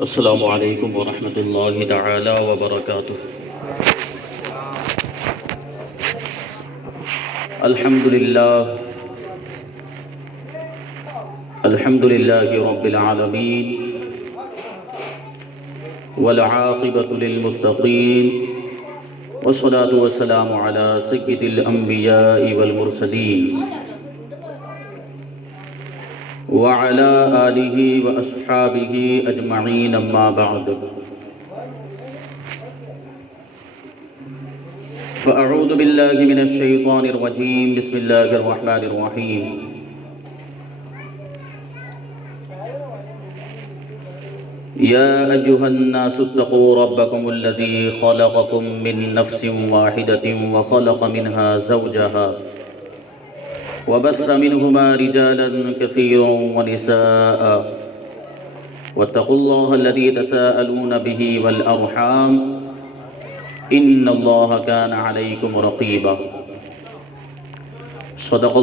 السلام علیکم ورحمۃ اللہ تعالی وبرکاتہ۔ الحمد للہ رب العالمین والعاقبۃ للمتقین والصلاة والسلام علی سید الانبیاء والمرسلین وعلى آلہ واصحابہ اجمعین، اما بعد فاعوذ باللہ من الشیطان الرجیم، بسم اللہ الرحمن الرحیم۔ یا ایہا الناس اتقوا ربکم الذی خلقکم من نفس واحدۃ وخلق منها زوجها وبث منهما رجالا كثيرا ونساء واتقوا الله الذي تساءلون به والأرحام إن الله كان عليكم رقيبا۔ صدق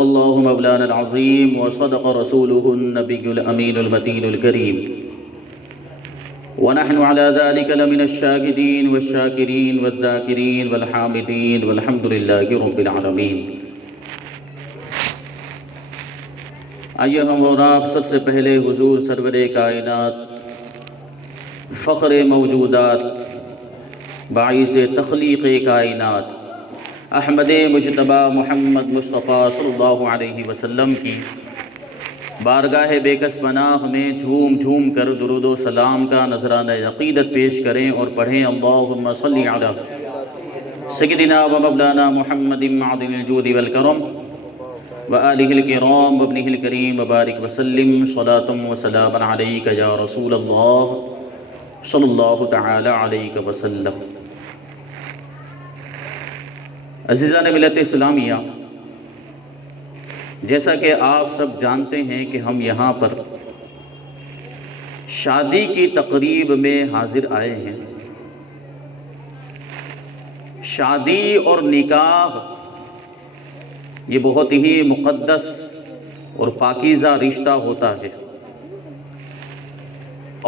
الله مولانا العظيم، وصدق رسوله النبي الأمين المتين الكريم، ونحن على ذلك لمن الشاهدين والشاكرين والذاكرين والحامدين والحمد لله رب العالمين۔ آئیے ہم اور آپ سب سے پہلے حضور سرور کائنات، فخر موجودات، باعث تخلیق کائنات، احمد مجتبی محمد مصطفیٰ صلی اللہ علیہ وسلم کی بارگاہ بے کس پناہ میں جھوم جھوم کر درود و سلام کا نذرانہ عقیدت پیش کریں اور پڑھیں اللہم صلی علی سیدنا و مولانا محمد معدن الجود والکرم وآلہ الکرام وابنہ الکریم وبارک وسلم صلاة و سلام علیک یا رسول اللہ صلی اللہ تعالی علیہ وسلم۔ عزیزان ملت اسلامیہ، جیسا کہ آپ سب جانتے ہیں کہ ہم یہاں پر شادی کی تقریب میں حاضر آئے ہیں۔ شادی اور نکاح یہ بہت ہی مقدس اور پاکیزہ رشتہ ہوتا ہے،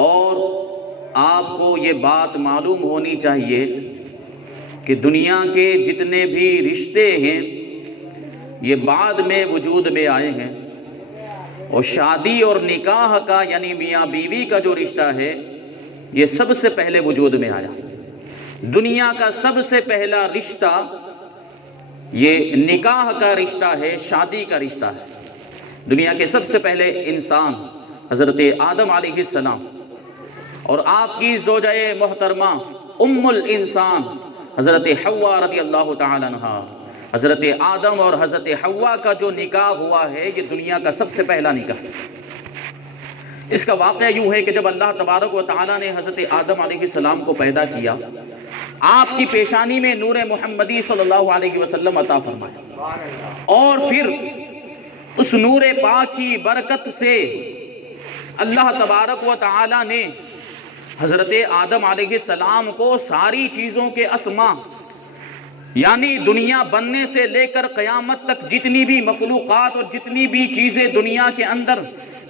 اور آپ کو یہ بات معلوم ہونی چاہیے کہ دنیا کے جتنے بھی رشتے ہیں یہ بعد میں وجود میں آئے ہیں، اور شادی اور نکاح کا یعنی میاں بیوی کا جو رشتہ ہے یہ سب سے پہلے وجود میں آیا۔ دنیا کا سب سے پہلا رشتہ یہ نکاح کا رشتہ ہے، شادی کا رشتہ ہے۔ دنیا کے سب سے پہلے انسان حضرت آدم علیہ السلام اور آپ کی زوجہ محترمہ ام الانسان حضرت حوا رضی اللہ تعالی عنہا، حضرت آدم اور حضرت حوا کا جو نکاح ہوا ہے یہ دنیا کا سب سے پہلا نکاح ہے۔ اس کا واقعہ یوں ہے کہ جب اللہ تبارک و تعالی نے حضرت آدم علیہ السلام کو پیدا کیا، آپ کی پیشانی میں نور محمدی صلی اللہ علیہ وسلم عطا فرمایا، اور پھر اس نور پاک کی برکت سے اللہ تبارک و تعالی نے حضرت آدم علیہ السلام کو ساری چیزوں کے اسماء، یعنی دنیا بننے سے لے کر قیامت تک جتنی بھی مخلوقات اور جتنی بھی چیزیں دنیا کے اندر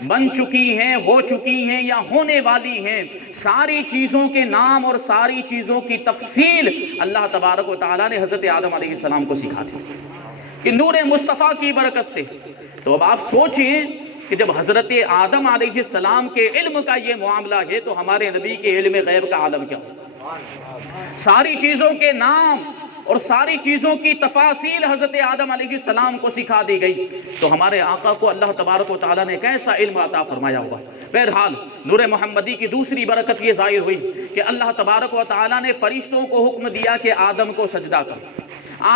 بن چکی ہیں، ہو چکی ہیں یا ہونے والی ہیں، ساری چیزوں کے نام اور ساری چیزوں کی تفصیل اللہ تبارک و تعالیٰ نے حضرت آدم علیہ السلام کو سکھا دی کہ نور مصطفیٰ کی برکت سے۔ تو اب آپ سوچیں کہ جب حضرت آدم علیہ السلام کے علم کا یہ معاملہ ہے تو ہمارے نبی کے علم غیب کا عالم کیا ہو؟ ساری چیزوں کے نام اور ساری چیزوں کی تفاصیل حضرت آدم علیہ السلام کو سکھا دی گئی، تو ہمارے آقا کو اللہ تبارک و تعالیٰ نے کیسا علم عطا فرمایا ہوا۔ بہرحال نور محمدی کی دوسری برکت یہ ظاہر ہوئی کہ اللہ تبارک و تعالیٰ نے فرشتوں کو حکم دیا کہ آدم کو سجدہ کر،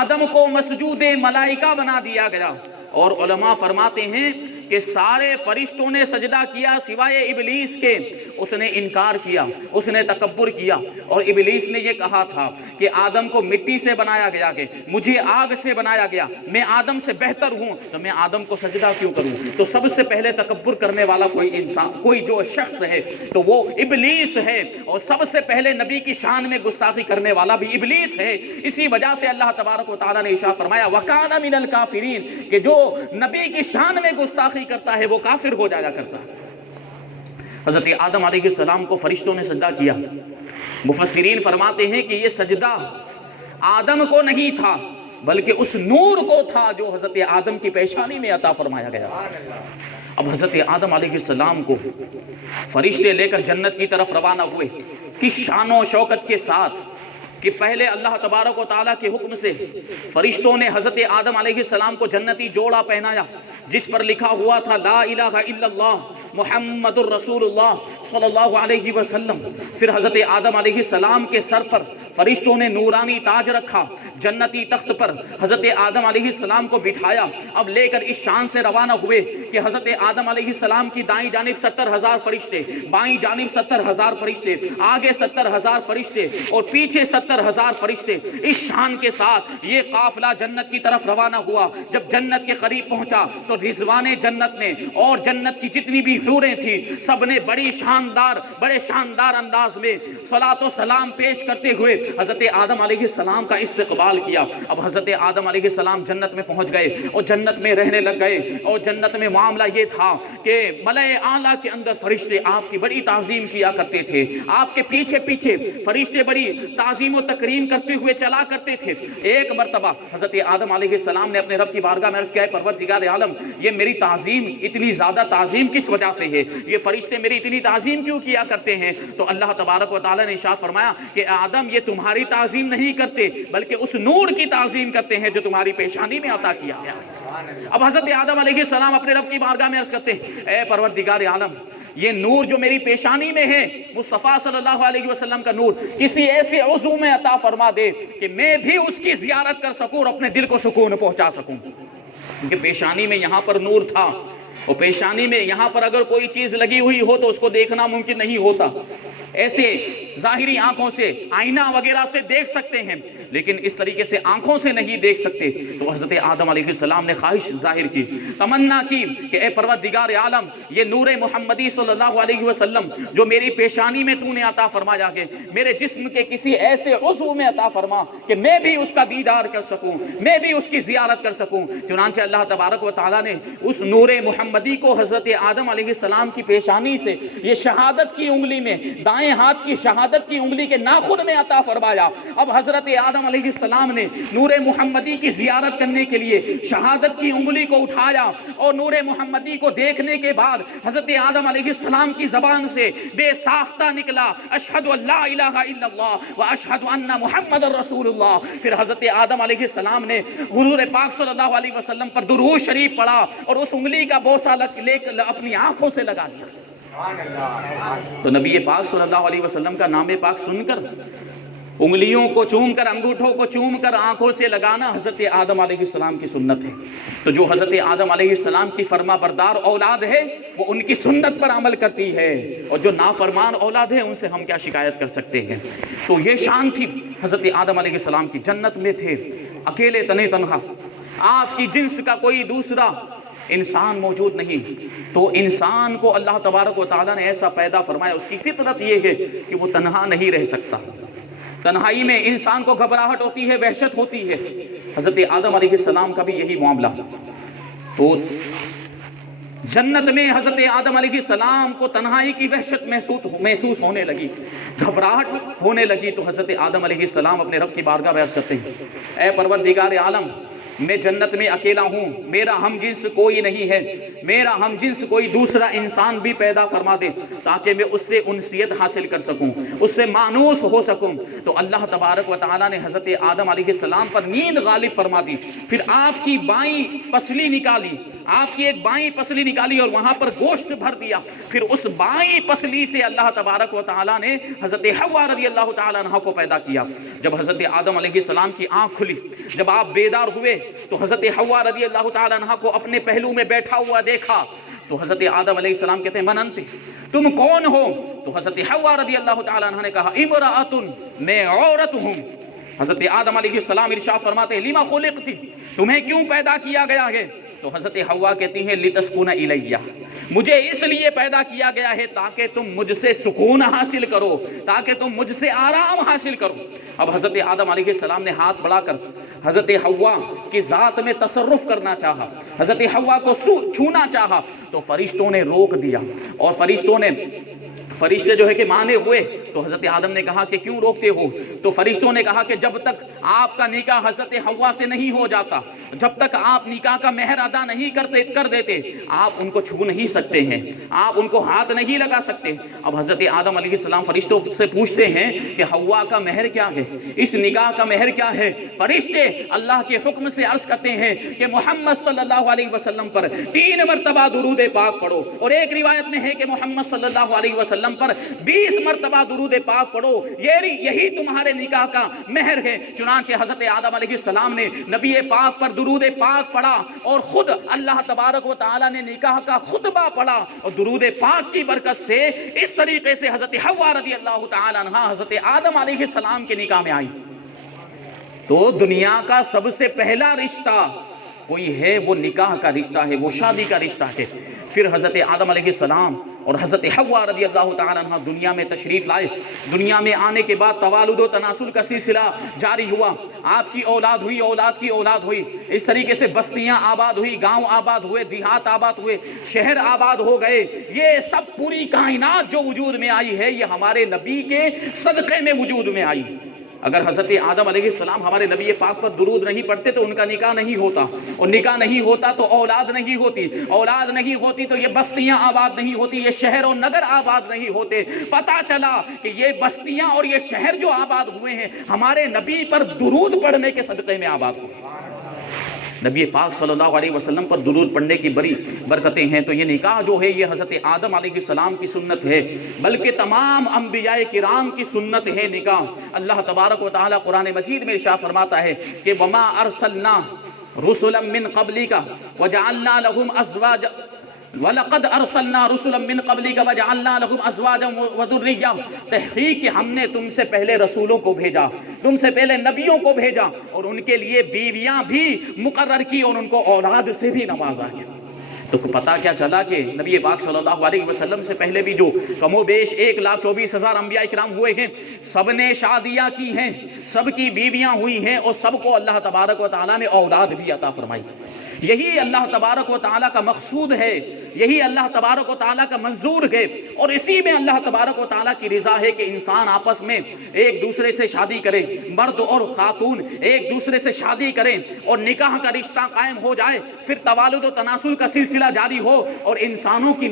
آدم کو مسجود ملائکہ بنا دیا گیا، اور علماء فرماتے ہیں کہ سارے فرشتوں نے سجدہ کیا سوائے ابلیس کے۔ اس نے انکار کیا، اس نے تکبر کیا، اور ابلیس نے یہ کہا تھا کہ آدم کو مٹی سے بنایا گیا، کہ مجھے آگ سے بنایا گیا، میں آدم سے بہتر ہوں تو میں آدم کو سجدہ کیوں کروں؟ تو سب سے پہلے تکبر کرنے والا کوئی انسان، کوئی جو شخص ہے تو وہ ابلیس ہے، اور سب سے پہلے نبی کی شان میں گستاخی کرنے والا بھی ابلیس ہے۔ اسی وجہ سے اللہ تبارک و تعالیٰ نے ارشاد فرمایا وَكَانَ مِنَ الْكَافِرِينَ، کہ جو نبی کی شان میں گستاخی کرتا ہے وہ کافر ہو جایا کرتا ہے۔ حضرت آدم علیہ السلام کو فرشتوں نے سجدہ کیا. مفسرین فرماتے ہیں کہ یہ سجدہ آدم کو نہیں تھا بلکہ اس نور کو تھا جو حضرت آدم کی پیشانی میں عطا فرمایا گیا. اب حضرت آدم علیہ السلام کو فرشتے لے کر جنت کی طرف روانہ ہوئے کس شان و شوکت کے ساتھ کہ پہلے اللہ تبارک و تعالیٰ کے حکم سے فرشتوں نے حضرت آدم علیہ السلام کو جنتی جوڑا پہنایا جس پر لکھا ہوا تھا لا الہ الا اللہ محمد الرسول اللہ صلی اللہ علیہ وسلم. پھر حضرت آدم علیہ السلام کے سر پر فرشتوں نے نورانی تاج رکھا, جنتی تخت پر حضرت آدم علیہ السلام کو بٹھایا. اب لے کر اس شان سے روانہ ہوئے کہ حضرت آدم علیہ السلام کی دائیں جانب 70,000 فرشتے, بائیں جانب 70,000 فرشتے, آگے 70,000 فرشتے اور پیچھے 70,000 فرشتے. اس شان کے ساتھ یہ قافلہ جنت کی طرف روانہ ہوا. جب جنت کے قریب پہنچا تو رضوان جنت نے اور جنت کی جتنی بھی حوریں تھی سب نے بڑے شاندار انداز میں صلاۃ و سلام پیش کرتے ہوئے حضرت آدم علیہ السلام کا استقبال کیا. اب حضرت آدم علیہ السلام جنت میں پہنچ گئے اور جنت میں رہنے لگ گئے. اور جنت میں معاملہ یہ تھا کہ ملائے اعلیٰ کے اندر فرشتے آپ کی بڑی تعظیم کیا کرتے تھے, آپ کے پیچھے پیچھے فرشتے بڑی تعظیم و تکریم کرتے ہوئے چلا کرتے تھے. ایک مرتبہ حضرت آدم علیہ السلام نے اپنے رب کی بارگاہ میں عرض کیا, پروردگار عالم یہ میری تعظیم اتنی زیادہ تعظیم کس وجہ سے ہے, یہ فرشتے میری اتنی تعظیم کیوں کیا کرتے ہیں؟ تو اللہ تبارک و تعالیٰ نے ارشاد فرمایا کہ آدم یہ تمہاری تعظیم نہیں کرتے بلکہ اس نور کی تعظیم کرتے ہیں جو تمہاری پیشانی میں عطا کیا گیا. اب حضرت آدم علیہ السلام اپنے رب کی بارگاہ میں عرض کرتے ہیں, اے پروردگار عالم یہ نور جو میری پیشانی میں ہے مصطفیٰ صلی اللہ علیہ وسلم کا نور کسی ایسے عضو میں عطا فرما دے کہ میں بھی اس کی زیارت کر سکوں اور اپنے دل کو سکون پہنچا سکوں. کیونکہ پیشانی میں یہاں پر نور تھا اور پیشانی میں یہاں پر اگر کوئی چیز لگی ہوئی ہو تو اس کو دیکھنا ممکن نہیں ہوتا. ایسے ظاہری آنکھوں سے آئینہ وغیرہ سے دیکھ سکتے ہیں لیکن اس طریقے سے آنکھوں سے نہیں دیکھ سکتے. تو حضرت آدم علیہ السلام نے خواہش ظاہر کی, تمنا کی کہ اے پروردگار عالم یہ نور محمدی صلی اللہ علیہ وسلم جو میری پیشانی میں تو نے عطا فرمایا ہے میرے جسم کے کسی ایسے عضو میں عطا فرما کہ میں بھی اس کا دیدار کر سکوں, میں بھی اس کی زیارت کر سکوں. چنانچہ اللہ تبارک و تعالیٰ نے اس نور محمدی کو حضرت آدم علیہ السلام کی پیشانی سے یہ شہادت کی انگلی میں دائیں ہاتھ کی شہادت کی انگلی کے ناخن میں عطا فرمایا. اب حضرت آدم علیہ السلام نے نور محمدی کی زیارت کرنے کے لیے شہادت کی انگلی کو اٹھایا اور نور محمدی کو دیکھنے کے بعد حضرت آدم علیہ السلام کی زبان سے بے ساختہ نکلا اشہد ان لا الہ الا اللہ و اشہد ان محمد رسول اللہ. پھر حضرت آدم علیہ السلام نے حضور پاک صلی اللہ علیہ وسلم پر درود شریف پڑھا اور اس انگلی کا بوسہ لے کر اپنی آنکھوں سے لگا دیا. تو نبی پاک صلی اللہ علیہ وسلم کا نام پاک سن کر انگلیوں کو چوم کر انگوٹھوں کو چوم کر آنکھوں سے لگانا حضرت آدم علیہ السلام کی سنت ہے. تو جو حضرت آدم علیہ السلام کی فرما بردار اولاد ہے وہ ان کی سنت پر عمل کرتی ہے اور جو نافرمان اولاد ہے ان سے ہم کیا شکایت کر سکتے ہیں. تو یہ شان تھی حضرت آدم علیہ السلام کی, جنت میں تھے اکیلے تنے تنہا, آپ کی جنس کا کوئی دوسرا انسان موجود نہیں. تو انسان کو اللہ تبارک و تعالیٰ نے ایسا پیدا فرمایا, اس کی فطرت یہ ہے کہ وہ تنہا نہیں رہ سکتا. تنہائی میں انسان کو گھبراہٹ ہوتی ہے, وحشت ہوتی ہے. حضرت آدم علیہ السلام کا بھی یہی معاملہ. تو جنت میں حضرت آدم علیہ السلام کو تنہائی کی وحشت محسوس ہونے لگی, گھبراہٹ ہونے لگی. تو حضرت آدم علیہ السلام اپنے رب کی بارگاہ میں عرض کرتے ہیں, اے پروردگار عالم میں جنت میں اکیلا ہوں, میرا ہم جنس کوئی نہیں ہے, میرا ہم جنس کوئی دوسرا انسان بھی پیدا فرما دے تاکہ میں اس سے انسیت حاصل کر سکوں, اس سے مانوس ہو سکوں. تو اللہ تبارک و تعالیٰ نے حضرت آدم علیہ السلام پر نیند غالب فرما دی. پھر آپ کی بائیں پسلی نکالی, آپ کی ایک بائیں پسلی نکالی اور وہاں پر گوشت بھر دیا. پھر اس بائیں پسلی سے اللہ تبارک و تعالیٰ نے حضرت حوا رضی اللہ تعالیٰ عنہ کو پیدا کیا. جب حضرت آدم علیہ السلام کی آنکھ کھلی, جب آپ بیدار ہوئے تو حضرت حوا رضی اللہ تعالیٰ عنہ کو اپنے پہلو میں بیٹھا ہوا دیکھا. تو حضرت آدم علیہ السلام کہتے ہیں من انت, تم کون ہو؟ تو حضرت حوا رضی اللہ تعالیٰ عنہ نے کہا امرأۃ, میں عورت ہوں. حضرت آدم علیہ السلام ارشاد فرماتے ہیں لما خلقتی, تمہیں کیوں پیدا کیا گیا ہے؟ تو حضرت حوا کہتی ہیں لتسکن الیہ, مجھے اس لیے پیدا کیا گیا ہے تاکہ تم مجھ سے سکون حاصل کرو, تاکہ تم مجھ سے آرام حاصل کرو. اب حضرت آدم علیہ السلام نے ہاتھ بڑھا کر حضرت حوا کی ذات میں تصرف کرنا چاہا, حضرت حوا کو چھونا چاہا. تو فرشتوں نے روک دیا اور فرشتوں نے فرشتے جو ہے کہ مانے ہوئے تو حضرت آدم نے کہا کہ کیوں روکتے ہو؟ تو فرشتوں نے کہا کہ جب تک آپ کا نکاح حضرت حوا سے نہیں ہو جاتا، جب تک آپ نکاح کا مہر ادا نہیں کر دیتے، آپ ان کو چھو نہیں سکتے ہیں، آپ ان کو ہاتھ نہیں لگا سکتے۔ اب حضرت آدم علیہ السلام فرشتوں سے پوچھتے ہیں کہ حوا کا مہر کیا ہے، اس نکاح کا مہر کیا ہے؟ فرشتے اللہ کے حکم سے عرض کرتے ہیں کہ محمد صلی اللہ علیہ وسلم پر 3 مرتبہ درود پاک پڑھو، اور ایک روایت میں ہے کہ محمد صلی اللہ علیہ وسلم پر 20 مرتبہ درود پاک پڑھو، یہی تمہارے نکاح کا مہر ہے۔ چنانچہ حضرت آدم علیہ السلام نے نبی پاک پر درود پاک پڑھا، اور خود اللہ تبارک و تعالی نے نکاح کا خطبہ پڑھا، اور درود پاک کی برکت سے اس طریقے سے حضرت حوا رضی اللہ تعالی عنہا حضرت آدم علیہ السلام کے نکاح میں آئی۔ تو دنیا کا سب سے پہلا رشتہ کوئی ہے وہ نکاح کا رشتہ ہے، وہ شادی کا رشتہ ہے۔ پھر حضرت آدم علیہ السلام اور حضرت حوا رضی اللہ تعالی عنہ دنیا میں تشریف لائے۔ دنیا میں آنے کے بعد توالد و تناسل کا سلسلہ جاری ہوا، آپ کی اولاد ہوئی، اولاد کی اولاد ہوئی، اس طریقے سے بستیاں آباد ہوئی، گاؤں آباد ہوئے، دیہات آباد ہوئے، شہر آباد ہو گئے۔ یہ سب پوری کائنات جو وجود میں آئی ہے یہ ہمارے نبی کے صدقے میں وجود میں آئی۔ اگر حضرت آدم علیہ السلام ہمارے نبی پاک پر درود نہیں پڑھتے تو ان کا نکاح نہیں ہوتا، اور نکاح نہیں ہوتا تو اولاد نہیں ہوتی، اولاد نہیں ہوتی تو یہ بستیاں آباد نہیں ہوتی، یہ شہر و نگر آباد نہیں ہوتے۔ پتہ چلا کہ یہ بستیاں اور یہ شہر جو آباد ہوئے ہیں ہمارے نبی پر درود پڑھنے کے صدقے میں آباد ہوئے۔ نبی پاک صلی اللہ علیہ وسلم پر درود پڑھنے کی بڑی برکتیں ہیں۔ تو یہ نکاح جو ہے یہ حضرت آدم علیہ السلام کی سنت ہے، بلکہ تمام انبیاء کرام کی سنت ہے نکاح۔ اللہ تبارک و تعالی قرآن مجید میں ارشاد فرماتا ہے کہ وما ارسلنا رسلا من قبلک وجعلنا لهم ازواجا وَلَقَدْ أَرْسَلْنَا رُسُلًا مِّن قَبْلِكَ وَجَعَلْنَا لَهُمْ أَزْوَاجًا وَذُرِّيَّةً، تحقیق کہ ہم نے تم سے پہلے رسولوں کو بھیجا، تم سے پہلے نبیوں کو بھیجا، اور ان کے لیے بیویاں بھی مقرر کی اور ان کو اولاد سے بھی نوازا گیا۔ تو پتہ کیا چلا کہ نبی پاک صلی اللہ علیہ وسلم سے پہلے بھی جو کم و بیش 1,24,000 انبیاء کرام ہوئے ہیں، سب نے شادیاں کی ہیں، سب کی بیویاں ہوئی ہیں، اور سب کو اللہ تبارک و تعالیٰ نے اولاد بھی عطا فرمائی۔ یہی اللہ تبارک و تعالیٰ کا مقصود ہے، یہی اللہ تبارک و تعالیٰ کا منظور ہے، اور اسی میں اللہ تبارک و تعالیٰ کی رضا ہے کہ انسان آپس میں ایک دوسرے سے شادی کرے، مرد اور خاتون ایک دوسرے سے شادی کریں، اور نکاح کا رشتہ قائم ہو جائے، پھر توالد و تناسل کا سلسلہ جاری ہو، اور انسانوں کی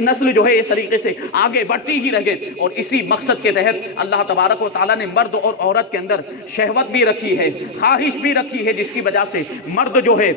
نسل جو ہے اس طریقے سے آگے بڑھتی ہی رہے۔ اور اسی مقصد کے تحت اللہ تبارک و تعالیٰ نے مرد اور عورت کے اندر شہوت بھی رکھی ہے، خواہش بھی رکھی ہے، جس کی وجہ سے مرد جو ہے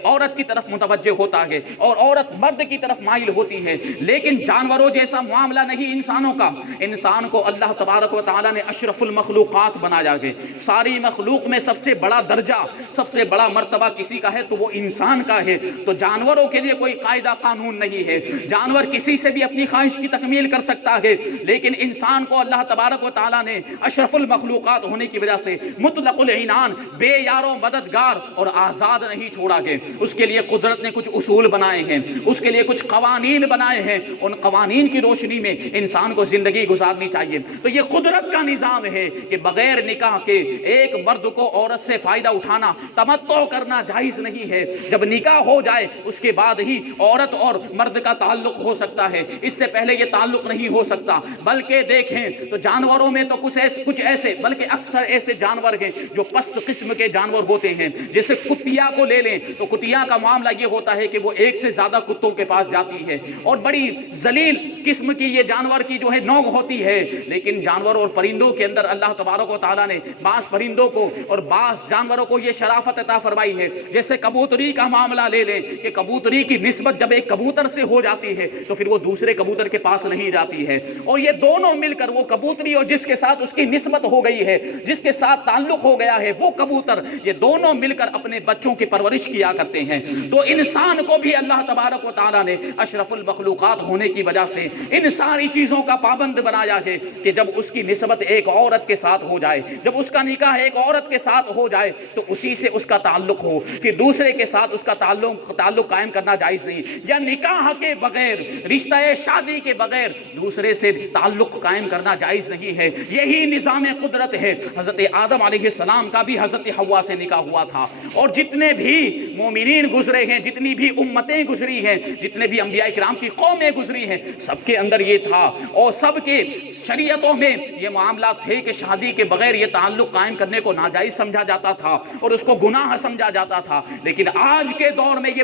عورت کی طرف متوجہ ہوتا ہے اور عورت مرد کی طرف مائل ہوتی ہے۔ لیکن جانوروں جیسا معاملہ نہیں انسانوں کا۔ انسان کو اللہ تبارک و تعالیٰ نے اشرف المخلوقات بنایا ہے۔ ساری مخلوق میں سب سے بڑا درجہ، سب سے بڑا مرتبہ کسی کا ہے تو وہ انسان کا ہے۔ تو جانوروں کے لیے کوئی قاعدہ قانون نہیں ہے، جانور کسی سے بھی اپنی خواہش کی تکمیل کر سکتا ہے، لیکن انسان کو اللہ تبارک و تعالیٰ نے اشرف المخلوقات ہونے کی وجہ سے مطلق العنان، بے یار و مددگار اور آزاد نہیں چھوڑا ہے۔ اس کے لیے قدرت نے کچھ اصول بنائے ہیں، اس کے لیے کچھ قوانین بنائے ہیں، ان قوانین کی روشنی میں انسان کو زندگی گزارنی چاہیے۔ تو یہ قدرت کا نظام ہے کہ بغیر نکاح کے ایک مرد کو عورت سے فائدہ اٹھانا، تمتع کرنا جائز نہیں ہے۔ جب نکاح ہو جائے اس کے بعد ہی عورت اور مرد کا تعلق ہو سکتا ہے، اس سے پہلے یہ تعلق نہیں ہو سکتا۔ بلکہ دیکھیں تو جانوروں میں تو کچھ ایسے بلکہ اکثر ایسے جانور ہیں جو پست قسم کے جانور ہوتے ہیں، جیسے کتیا کو لے لیں تو کتیا کا معاملہ یہ ہوتا ہے کہ وہ ایک سے زیادہ کتوں کے پاس جاتی ہے، اور بڑی ذلیل قسم کی یہ جانور کی جو ہے نوع ہوتی ہے۔ لیکن جانوروں اور پرندوں کے اندر اللہ تبارک و تعالیٰ نے بعض پرندوں کو اور بعض جانوروں کو یہ شرافت عطا فرمائی ہے۔ جیسے کبوتری کا معاملہ لے لیں کہ کبوتری کی نسبت جب ایک کبوتر سے ہو جاتی ہے تو پھر وہ دوسرے کبوتر کے پاس نہیں جاتی ہے، اور یہ دونوں مل کر وہ کبوتری اور جس کے ساتھ اس کی نسبت ہو گئی ہے، جس کے ساتھ تعلق ہو گیا ہے وہ کبوتر، یہ دونوں مل کر اپنے بچوں کی پرورش کیا کرتے ہیں۔ تو انسان کو بھی اللہ تبارک و تعالیٰ نے اشرف المخلوقات ہونے کی وجہ سے ان ساری چیزوں کا پابند بنایا ہے کہ جب اس کی نسبت ایک عورت کے ساتھ ہو جائے، جب اس کا نکاح ایک عورت کے ساتھ ہو جائے تو اسی سے اس کا تعلق ہو، پھر دوسرے کے ساتھ اس کا تعلق قائم کرنا جائز نہیں، یا نکاح کے بغیر، رشتہ شادی کے بغیر دوسرے سے تعلق قائم کرنا جائز نہیں ہے۔ یہی نظام قدرت ہے۔ حضرت آدم علیہ السلام کا بھی حضرت حوا سے نکاح ہوا تھا، اور جتنے بھی مومنین گزرے ہیں، جتنی بھی امتیں گزری ہیں، جتنے بھی انبیاء کرام کی قومیں گزری ہیں، سب کے اندر یہ تھا، اور سب کے شریعتوں میں یہ معاملات تھے کہ شادی کے بغیر یہ تعلق قائم کرنے کو ناجائز سمجھا جاتا تھا اور اس کو گناہ سمجھا جاتا تھا۔ لیکن آج کے دور میں یہ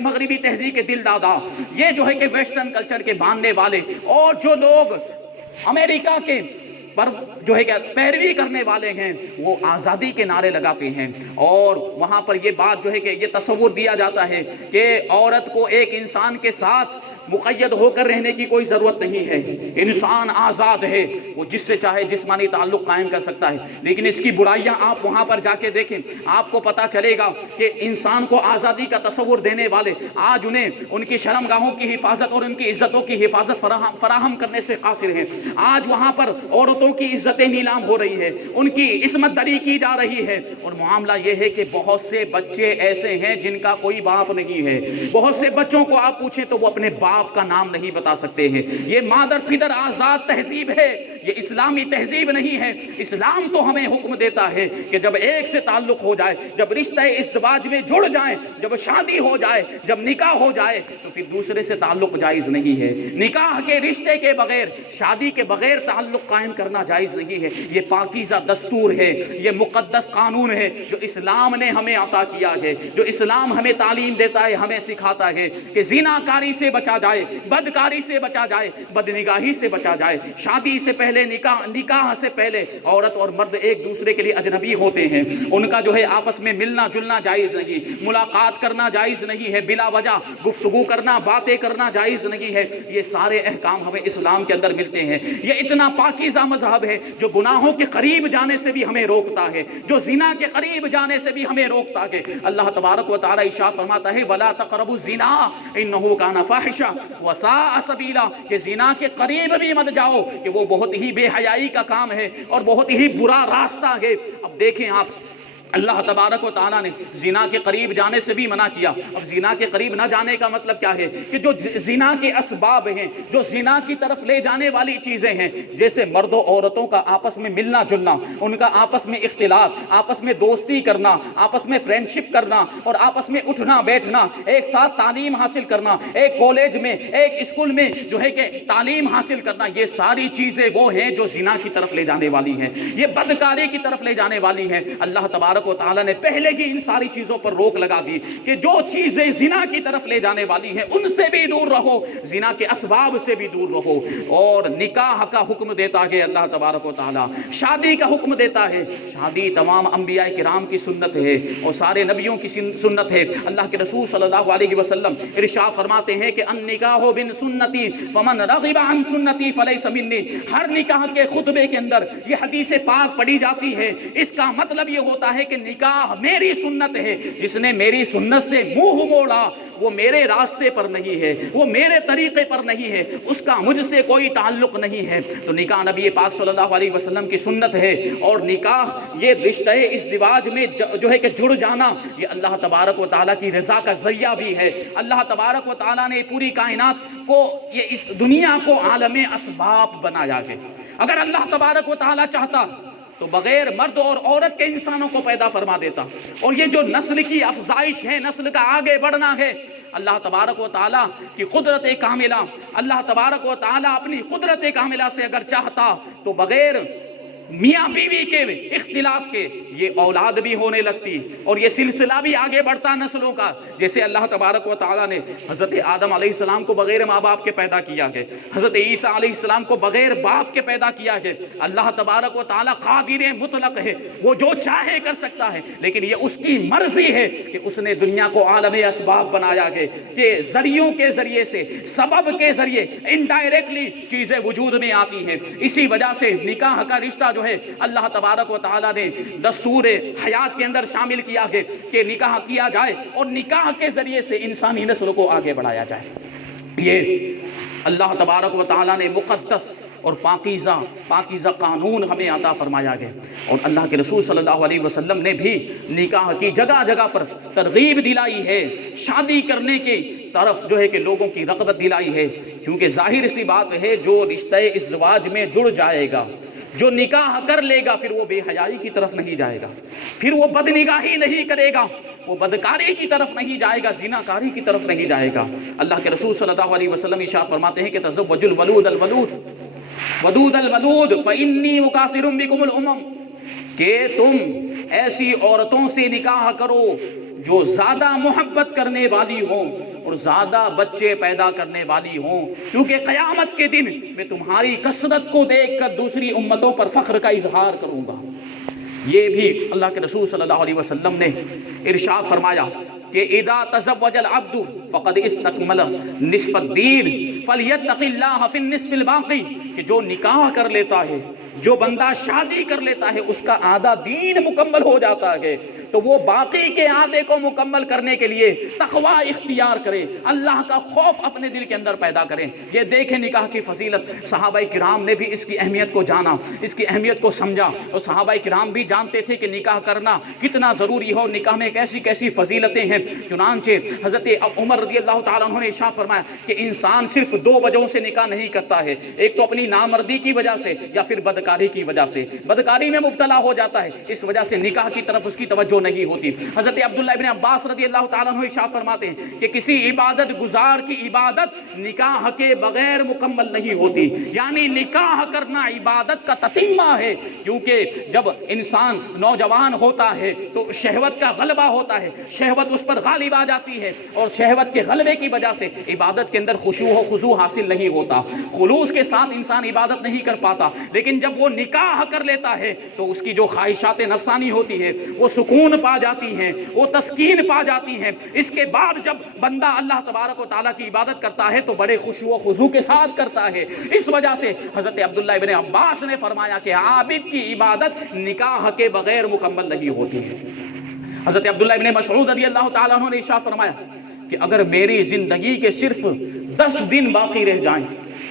مغربی تہذیب کے دل دادا، یہ جو ہے کہ ویسٹرن کلچر کے ماننے والے، اور جو لوگ امریکہ کے پر جو ہے کہ پیروی کرنے والے ہیں، وہ آزادی کے نعرے لگاتے ہیں، اور وہاں پر یہ بات جو ہے کہ یہ تصور دیا جاتا ہے کہ عورت کو ایک انسان کے ساتھ مقید ہو کر رہنے کی کوئی ضرورت نہیں ہے، انسان آزاد ہے، وہ جس سے چاہے جسمانی تعلق قائم کر سکتا ہے۔ لیکن اس کی برائیاں آپ وہاں پر جا کے دیکھیں، آپ کو پتا چلے گا کہ انسان کو آزادی کا تصور دینے والے آج انہیں ان کی شرمگاہوں کی حفاظت اور ان کی عزتوں کی حفاظت فراہم کرنے سے قاصر ہیں۔ آج وہاں پر عورتوں کی عزتیں نیلام ہو رہی ہے، ان کی عصمت دری کی جا رہی ہے، اور معاملہ یہ ہے کہ بہت سے بچے ایسے ہیں جن کا کوئی باپ نہیں ہے۔ بہت سے بچوں کو آپ پوچھیں تو وہ اپنے باپ کا نام نہیں بتا سکتے ہیں۔ یہ مادر پدر آزاد تہذیب ہے، یہ اسلامی تہذیب نہیں ہے۔ اسلام تو ہمیں حکم دیتا ہے کہ جب ایک سے تعلق ہو جائے، جب رشتہ ازدواج میں جڑ جائیں، جب شادی ہو جائے، جب نکاح ہو جائے، تو پھر دوسرے سے تعلق جائز نہیں ہے۔ نکاح کے رشتے کے بغیر، شادی کے بغیر تعلق قائم کرنا جائز نہیں ہے۔ یہ پاکیزہ دستور ہے، یہ مقدس قانون ہے جو اسلام نے ہمیں عطا کیا ہے، جو اسلام ہمیں تعلیم دیتا ہے، ہمیں سکھاتا ہے کہ زناکاری سے بچا جائے، بدکاری سے بچا جائے، بدنگاہی سے بچا جائے۔ شادی سے پہلے نکاح سے پہلے عورت اور مرد ایک دوسرے کے لیے اجنبی ہوتے ہیں، ان کا جو ہے آپس میں ملنا جلنا جائز نہیں، ملاقات کرنا جائز نہیں ہے، بلا وجہ گفتگو کرنا، باتیں کرنا جائز نہیں ہے۔ یہ سارے احکام ہمیں اسلام کے اندر ملتے ہیں۔ یہ اتنا پاکیزہ مذہب ہے جو گناہوں کے قریب جانے سے بھی ہمیں روکتا ہے، جو زنا کے قریب جانے سے بھی ہمیں روکتا ہے۔ اللہ تبارک و تعالی ارشاد فرماتا ہے وَلَا تَقْرَبُوا الزِّنَا إِنَّهُ كَانَ فَاحِشَةً وَسَاءَ سَبِيلًا، کہ زنا کے قریب بھی مت جاؤ، کہ وہ بہت ہی بے حیائی کا کام ہے اور بہت ہی برا راستہ ہے۔ اب دیکھیں آپ، اللہ تبارک و تعالیٰ نے زنا کے قریب جانے سے بھی منع کیا۔ اب زنا کے قریب نہ جانے کا مطلب کیا ہے کہ جو زنا کے اسباب ہیں، جو زنا کی طرف لے جانے والی چیزیں ہیں، جیسے مرد و عورتوں کا آپس میں ملنا جلنا، ان کا آپس میں اختلاط، آپس میں دوستی کرنا، آپس میں فرینڈشپ کرنا، اور آپس میں اٹھنا بیٹھنا، ایک ساتھ تعلیم حاصل کرنا، ایک کالج میں ایک اسکول میں جو ہے کہ تعلیم حاصل کرنا، یہ ساری چیزیں وہ ہیں جو زنا کی طرف لے جانے والی ہیں، یہ بدکاری کی طرف لے جانے والی ہیں۔ اللہ تبارک و تعالیٰ نے پہلے ہی ان ساری چیزوں پر روک لگا دی کہ جو چیزیں زنا کی طرف لے جانے والی ہیں ان سے بھی دور رہو، زنا کے اسباب سے بھی دور رہو۔ اور نکاح کا حکم دیتا ہے اللہ تبارک و تعالیٰ، شادی کا حکم دیتا ہے۔ شادی تمام انبیاء کرام کی سنت ہے اور سارے نبیوں کی سنت ہے۔ اللہ کے رسول صلی اللہ علیہ وسلم ارشاد فرماتے ہیں کہ النکاح بن سنتی فمن رغب عن سنتی فلیس منی۔ ہر نکاح کے خطبے کے اندر یہ حدیث پاک پڑھی جاتی ہے، اس کا مطلب یہ ہوتا ہے کہ نکاح میری سنت ہے، جس نے میری سنت سے منہ موڑا وہ میرے راستے پر نہیں ہے، وہ میرے طریقے پر نہیں ہے، اس کا مجھ سے کوئی تعلق نہیں ہے۔ تو نکاح نبی پاک صلی اللہ علیہ وسلم کی سنت ہے، اور نکاح یہ رشتہ ازدواج میں جو ہے کہ جڑ جانا، یہ اللہ تبارک و تعالیٰ کی رضا کا ذریعہ بھی ہے۔ اللہ تبارک و تعالیٰ نے پوری کائنات کو، یہ اس دنیا کو عالم اسباب بنایا ہے۔ اگر اللہ تبارک و تعالیٰ چاہتا تو بغیر مرد اور عورت کے انسانوں کو پیدا فرما دیتا، اور یہ جو نسل کی افزائش ہے، نسل کا آگے بڑھنا ہے، اللہ تبارک و تعالیٰ کی قدرت کاملہ، اللہ تبارک و تعالیٰ اپنی قدرت کاملہ سے اگر چاہتا تو بغیر میاں بیوی کے اختلاف کے یہ اولاد بھی ہونے لگتی اور یہ سلسلہ بھی آگے بڑھتا نسلوں کا۔ جیسے اللہ تبارک و تعالیٰ نے حضرت آدم علیہ السلام کو بغیر ماں باپ کے پیدا کیا ہے، حضرت عیسیٰ علیہ السلام کو بغیر باپ کے پیدا کیا ہے۔ اللہ تبارک و تعالیٰ قادر مطلق ہے، وہ جو چاہے کر سکتا ہے، لیکن یہ اس کی مرضی ہے کہ اس نے دنیا کو عالم اسباب بنایا ہے کہ ذریعوں کے ذریعے سے، سبب کے ذریعے انڈائریکٹلی چیزیں وجود میں آتی ہیں۔ اسی وجہ سے نکاح کا رشتہ جو ہے اللہ تبارک و تعالیٰ نے دستور حیات کے اندر شامل کیا ہے کہ نکاح کیا جائے اور نکاح کے ذریعے سے انسانی نسل کو آگے بڑھایا جائے۔ یہ اللہ تبارک و تعالیٰ نے مقدس اور پاکیزہ قانون ہمیں عطا فرمایا ہے، اور اللہ کے رسول صلی اللہ علیہ وسلم نے بھی نکاح کی جگہ جگہ پر ترغیب دلائی ہے، شادی کرنے کی طرف جو ہے کہ لوگوں کی رغبت دلائی ہے، کیونکہ ظاہر سی بات ہے جو رشتہ ازدواج میں جڑ جائے گا، جو نکاح کر لے گا، پھر وہ بے حیائی کی طرف نہیں جائے گا، پھر وہ بدنگاہی نہیں کرے گا، وہ بدکاری کی طرف نہیں جائے گا، زناکاری کی طرف نہیں جائے گا۔ اللہ کے رسول صلی اللہ علیہ وسلم ارشاد فرماتے ہیں کہ تزوجوا الولود الولود ودود الولود فإنی مکاثر بکم الامم، کہ تم ایسی عورتوں سے نکاح کرو جو زیادہ محبت کرنے والی ہوں اور زیادہ بچے پیدا کرنے والی ہوں، کیونکہ قیامت کے دن میں تمہاری کثرت کو دیکھ کر دوسری امتوں پر فخر کا اظہار کروں گا۔ یہ بھی اللہ کے رسول صلی اللہ علیہ وسلم نے ارشاد فرمایا کہ اذا تزوج العبد فقد استکمل نصف الدین فلیتق اللہ فی النصف الباقی، کہ جو نکاح کر لیتا ہے، جو بندہ شادی کر لیتا ہے، اس کا آدھا دین مکمل ہو جاتا ہے، تو وہ باقی کے آدھے کو مکمل کرنے کے لیے تقوی اختیار کرے، اللہ کا خوف اپنے دل کے اندر پیدا کرے۔ یہ دیکھیں نکاح کی فضیلت، صحابہ کرام نے بھی اس کی اہمیت کو جانا، اس کی اہمیت کو سمجھا، اور صحابہ کرام بھی جانتے تھے کہ نکاح کرنا کتنا ضروری ہو، نکاح میں کیسی کیسی فضیلتیں ہیں۔ چنانچہ حضرت عمر رضی اللہ تعالیٰ عنہ نے ارشاد فرمایا کہ انسان صرف دو وجہوں سے نکاح نہیں کرتا ہے، ایک تو اپنی نامردی کی وجہ سے یا پھر بدکاری کی وجہ سے، بدکاری میں مبتلا ہو جاتا ہے، اس وجہ سے نکاح کی طرف اس کی توجہ نہیں ہوتی۔ حضرت عبداللہ ابن عباس رضی اللہ تعالیٰ عنہ ارشاد فرماتے ہیں کہ کسی عبادت گزار کی عبادت نکاح کے بغیر مکمل نہیں ہوتی، یعنی نکاح کرنا عبادت کا تتمہ ہے، کیونکہ جب انسان نوجوان ہوتا ہے تو شہوت کا غلبہ ہوتا ہے، شہوت اس پر غالب آ جاتی ہے، اور شہوت کے غلبے کی وجہ سے عبادت کے اندر خشوع و خضوع حاصل نہیں ہوتا، خلوص کے ساتھ انسان عبادت نہیں کر پاتا۔ لیکن جب وہ نکاح کر لیتا ہے تو اس کی جو خواہشات نفسانی ہوتی ہے وہ سکون پا جاتی ہیں، وہ تسکین پا جاتی ہیں۔ اس کے بعد جب بندہ اللہ تبارک و تعالیٰ کی عبادت کرتا ہے تو بڑے خشوع و خضوع کے ساتھ کرتا ہے۔ اس وجہ سے حضرت عبداللہ ابن عباس نے فرمایا کہ عابد کی عبادت نکاح کے بغیر مکمل نہیں ہوتی ہے۔ حضرت عبداللہ ابن مسعود رضی اللہ تعالیٰ عنہ نے ارشاد فرمایا کہ اگر میری زندگی کے صرف 10 دن باقی رہ جائیں،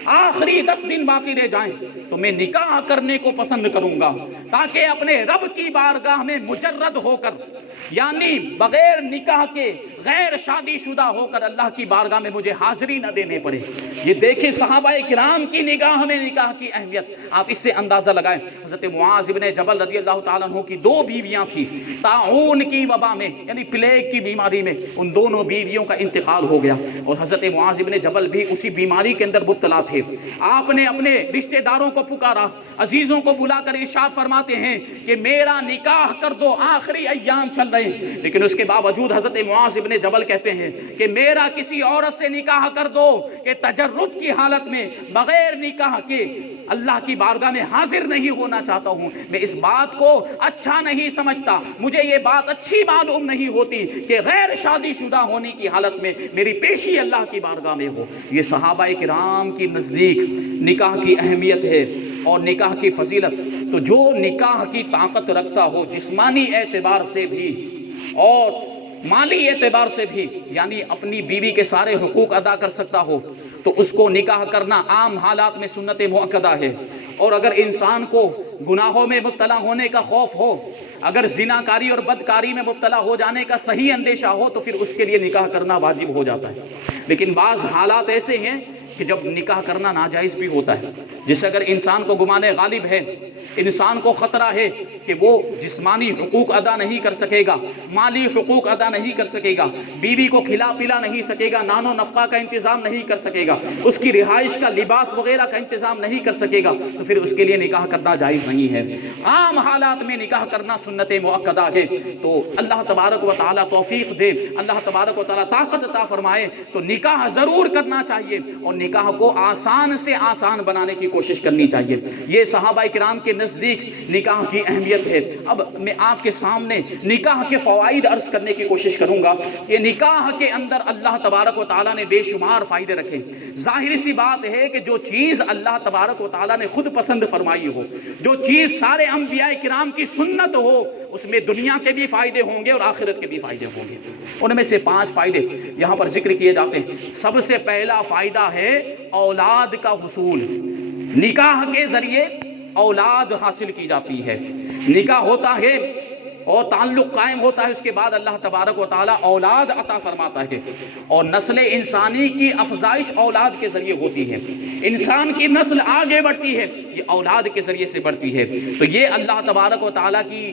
آخری 10 دن باقی رہ جائیں، تو میں نکاح کرنے کو پسند کروں گا، تاکہ اپنے رب کی بارگاہ میں مجرد ہو کر، یعنی بغیر نکاح کے، غیر شادی شدہ ہو کر اللہ کی بارگاہ میں مجھے حاضری نہ دینے پڑے۔ یہ دیکھیں صحابہ کرام کی نگاہ میں نکاح کی اہمیت، آپ اس سے اندازہ لگائیں۔ حضرت معاذ بن جبل رضی اللہ تعالیٰ عنہ کی 2 بیویاں تھیں، طاعون کی وبا میں یعنی پلیگ کی بیماری میں ان دونوں بیویوں کا انتقال ہو گیا، اور حضرت معاذ بن جبل بھی اسی بیماری کے اندر مبتلا تھے۔ آپ نے اپنے رشتہ داروں کو پکارا، عزیزوں کو بلا کر ارشاد فرماتے ہیں کہ میرا نکاح کر دو، آخری ایام چل رہے ہیں، لیکن اس کے باوجود حضرت معاذ بن جبل کہتے ہیں کہ میرا کسی عورت سے نکاح کر دو کہ تجرد کی حالت میں بغیر نکاح کے اللہ کی بارگاہ میں حاضر نہیں ہونا چاہتا ہوں۔ میں اس بات کو اچھا نہیں سمجھتا، مجھے یہ بات اچھی معلوم نہیں ہوتی کہ غیر شادی شدہ ہونے کی حالت میں میری پیشی اللہ کی بارگاہ میں ہو۔ یہ صحابہ کرام کی نزدیک نکاح کی اہمیت ہے اور نکاح کی فضیلت۔ تو جو نکاح کی طاقت رکھتا ہو جسمانی اعتبار سے بھی اور مالی اعتبار سے بھی، یعنی اپنی بیوی کے سارے حقوق ادا کر سکتا ہو، تو اس کو نکاح کرنا عام حالات میں سنت مؤکدہ ہے۔ اور اگر انسان کو گناہوں میں مبتلا ہونے کا خوف ہو، اگر زناکاری اور بدکاری میں مبتلا ہو جانے کا صحیح اندیشہ ہو، تو پھر اس کے لیے نکاح کرنا واجب ہو جاتا ہے۔ لیکن بعض حالات ایسے ہیں کہ جب نکاح کرنا ناجائز بھی ہوتا ہے، جس سے اگر انسان کو گمان غالب ہے، انسان کو خطرہ ہے کہ وہ جسمانی حقوق ادا نہیں کر سکے گا، مالی حقوق ادا نہیں کر سکے گا، بیوی کو کھلا پلا نہیں سکے گا، نان و نفقہ کا انتظام نہیں کر سکے گا، اس کی رہائش کا لباس وغیرہ کا انتظام نہیں کر سکے گا، تو پھر اس کے لیے نکاح کرنا جائز نہیں ہے۔ عام حالات میں نکاح کرنا سنت مؤکدہ ہے۔ تو اللہ تبارک و تعالیٰ توفیق دے، اللہ تبارک و تعالیٰ طاقت عطا فرمائے، تو نکاح ضرور کرنا چاہیے اور نکاح کو آسان سے آسان بنانے کی کوشش کرنی چاہیے۔ یہ صحابہ کرام کے نزدیک نکاح کی اہمیت ہے۔ اب میں آپ کے سامنے نکاح کے فوائد عرض کرنے کی کوشش کروں گا۔ یہ نکاح کے اندر اللہ تبارک و تعالیٰ نے بے شمار فائدے رکھے۔ ظاہر سی بات ہے کہ جو چیز اللہ تبارک و تعالیٰ نے خود پسند فرمائی ہو، جو چیز سارے انبیاء کرام کی سنت ہو، اس میں دنیا کے بھی فائدے ہوں گے اور آخرت کے بھی فائدے ہوں گے۔ ان میں سے 5 فائدے یہاں پر ذکر کیے جاتے ہیں۔ سب سے پہلا فائدہ ہے اولاد کا حصول۔ نکاح کے ذریعے اولاد حاصل کی جاتی ہے۔ نکاح ہوتا ہے اور تعلق قائم ہوتا ہے، اس کے بعد اللہ تبارک و تعالیٰ اولاد عطا فرماتا ہے، اور نسل انسانی کی افزائش اولاد کے ذریعے ہوتی ہے۔ انسان کی نسل آگے بڑھتی ہے، یہ اولاد کے ذریعے سے بڑھتی ہے۔ تو یہ اللہ تبارک و تعالیٰ کی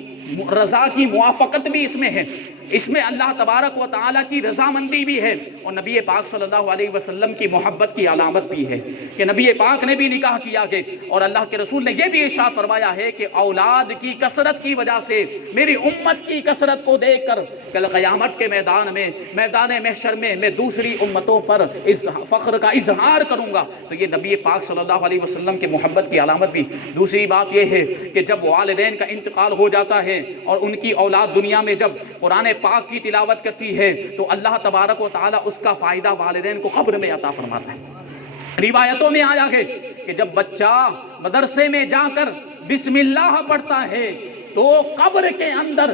رضا کی موافقت بھی اس میں ہے۔ اس میں اللہ تبارک و تعالیٰ کی رضامندی بھی ہے اور نبی پاک صلی اللہ علیہ وسلم کی محبت کی علامت بھی ہے کہ نبی پاک نے بھی نکاح کیا کہ اور اللہ کے رسول نے یہ بھی ارشاد فرمایا ہے کہ اولاد کی کثرت کی وجہ سے میری امت کی کثرت کو دیکھ کر کل قیامت کے میدان میں میدان محشر میں دوسری امتوں پر اس فخر کا اظہار کروں گا۔ تو یہ نبی پاک صلی اللہ علیہ وسلم کی محبت کی علامت بھی۔ دوسری بات یہ ہے کہ جب والدین کا انتقال ہو جاتا ہے اور ان کی اولاد دنیا میں جب قرآن پاک کی تلاوت کرتی ہے تو اللہ تبارک و تعالیٰ اس کا فائدہ والدین کو قبر میں عطا فرماتا ہے۔ روایتوں میں آیا ہے کہ جب بچہ مدرسے میں جا کر بسم اللہ پڑھتا ہے تو قبر کے اندر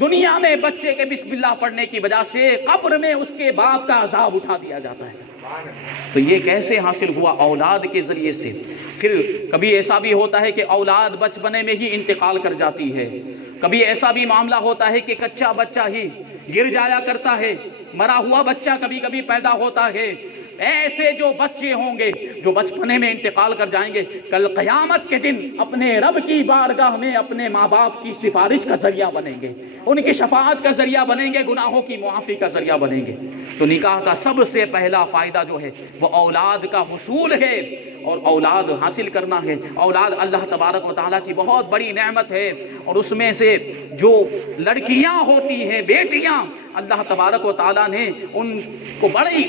دنیا میں بچے کے بسم اللہ پڑھنے کی وجہ سے قبر میں اس کے باپ کا عذاب اٹھا دیا جاتا ہے۔ تو یہ کیسے حاصل ہوا؟ اولاد کے ذریعے سے۔ پھر کبھی ایسا بھی ہوتا ہے کہ اولاد بچپنے میں ہی انتقال کر جاتی ہے، کبھی ایسا بھی معاملہ ہوتا ہے کہ کچا بچہ ہی گر جایا کرتا ہے، مرا ہوا بچہ کبھی کبھی پیدا ہوتا ہے۔ ایسے جو بچے ہوں گے جو بچپنے میں انتقال کر جائیں گے، کل قیامت کے دن اپنے رب کی بارگاہ میں اپنے ماں باپ کی سفارش کا ذریعہ بنیں گے، ان کی شفاعت کا ذریعہ بنیں گے، گناہوں کی معافی کا ذریعہ بنیں گے۔ تو نکاح کا سب سے پہلا فائدہ جو ہے وہ اولاد کا حصول ہے اور اولاد حاصل کرنا ہے۔ اولاد اللہ تبارک و تعالیٰ کی بہت بڑی نعمت ہے اور اس میں سے جو لڑکیاں ہوتی ہیں، بیٹیاں، اللہ تبارک و تعالیٰ نے ان کو بڑی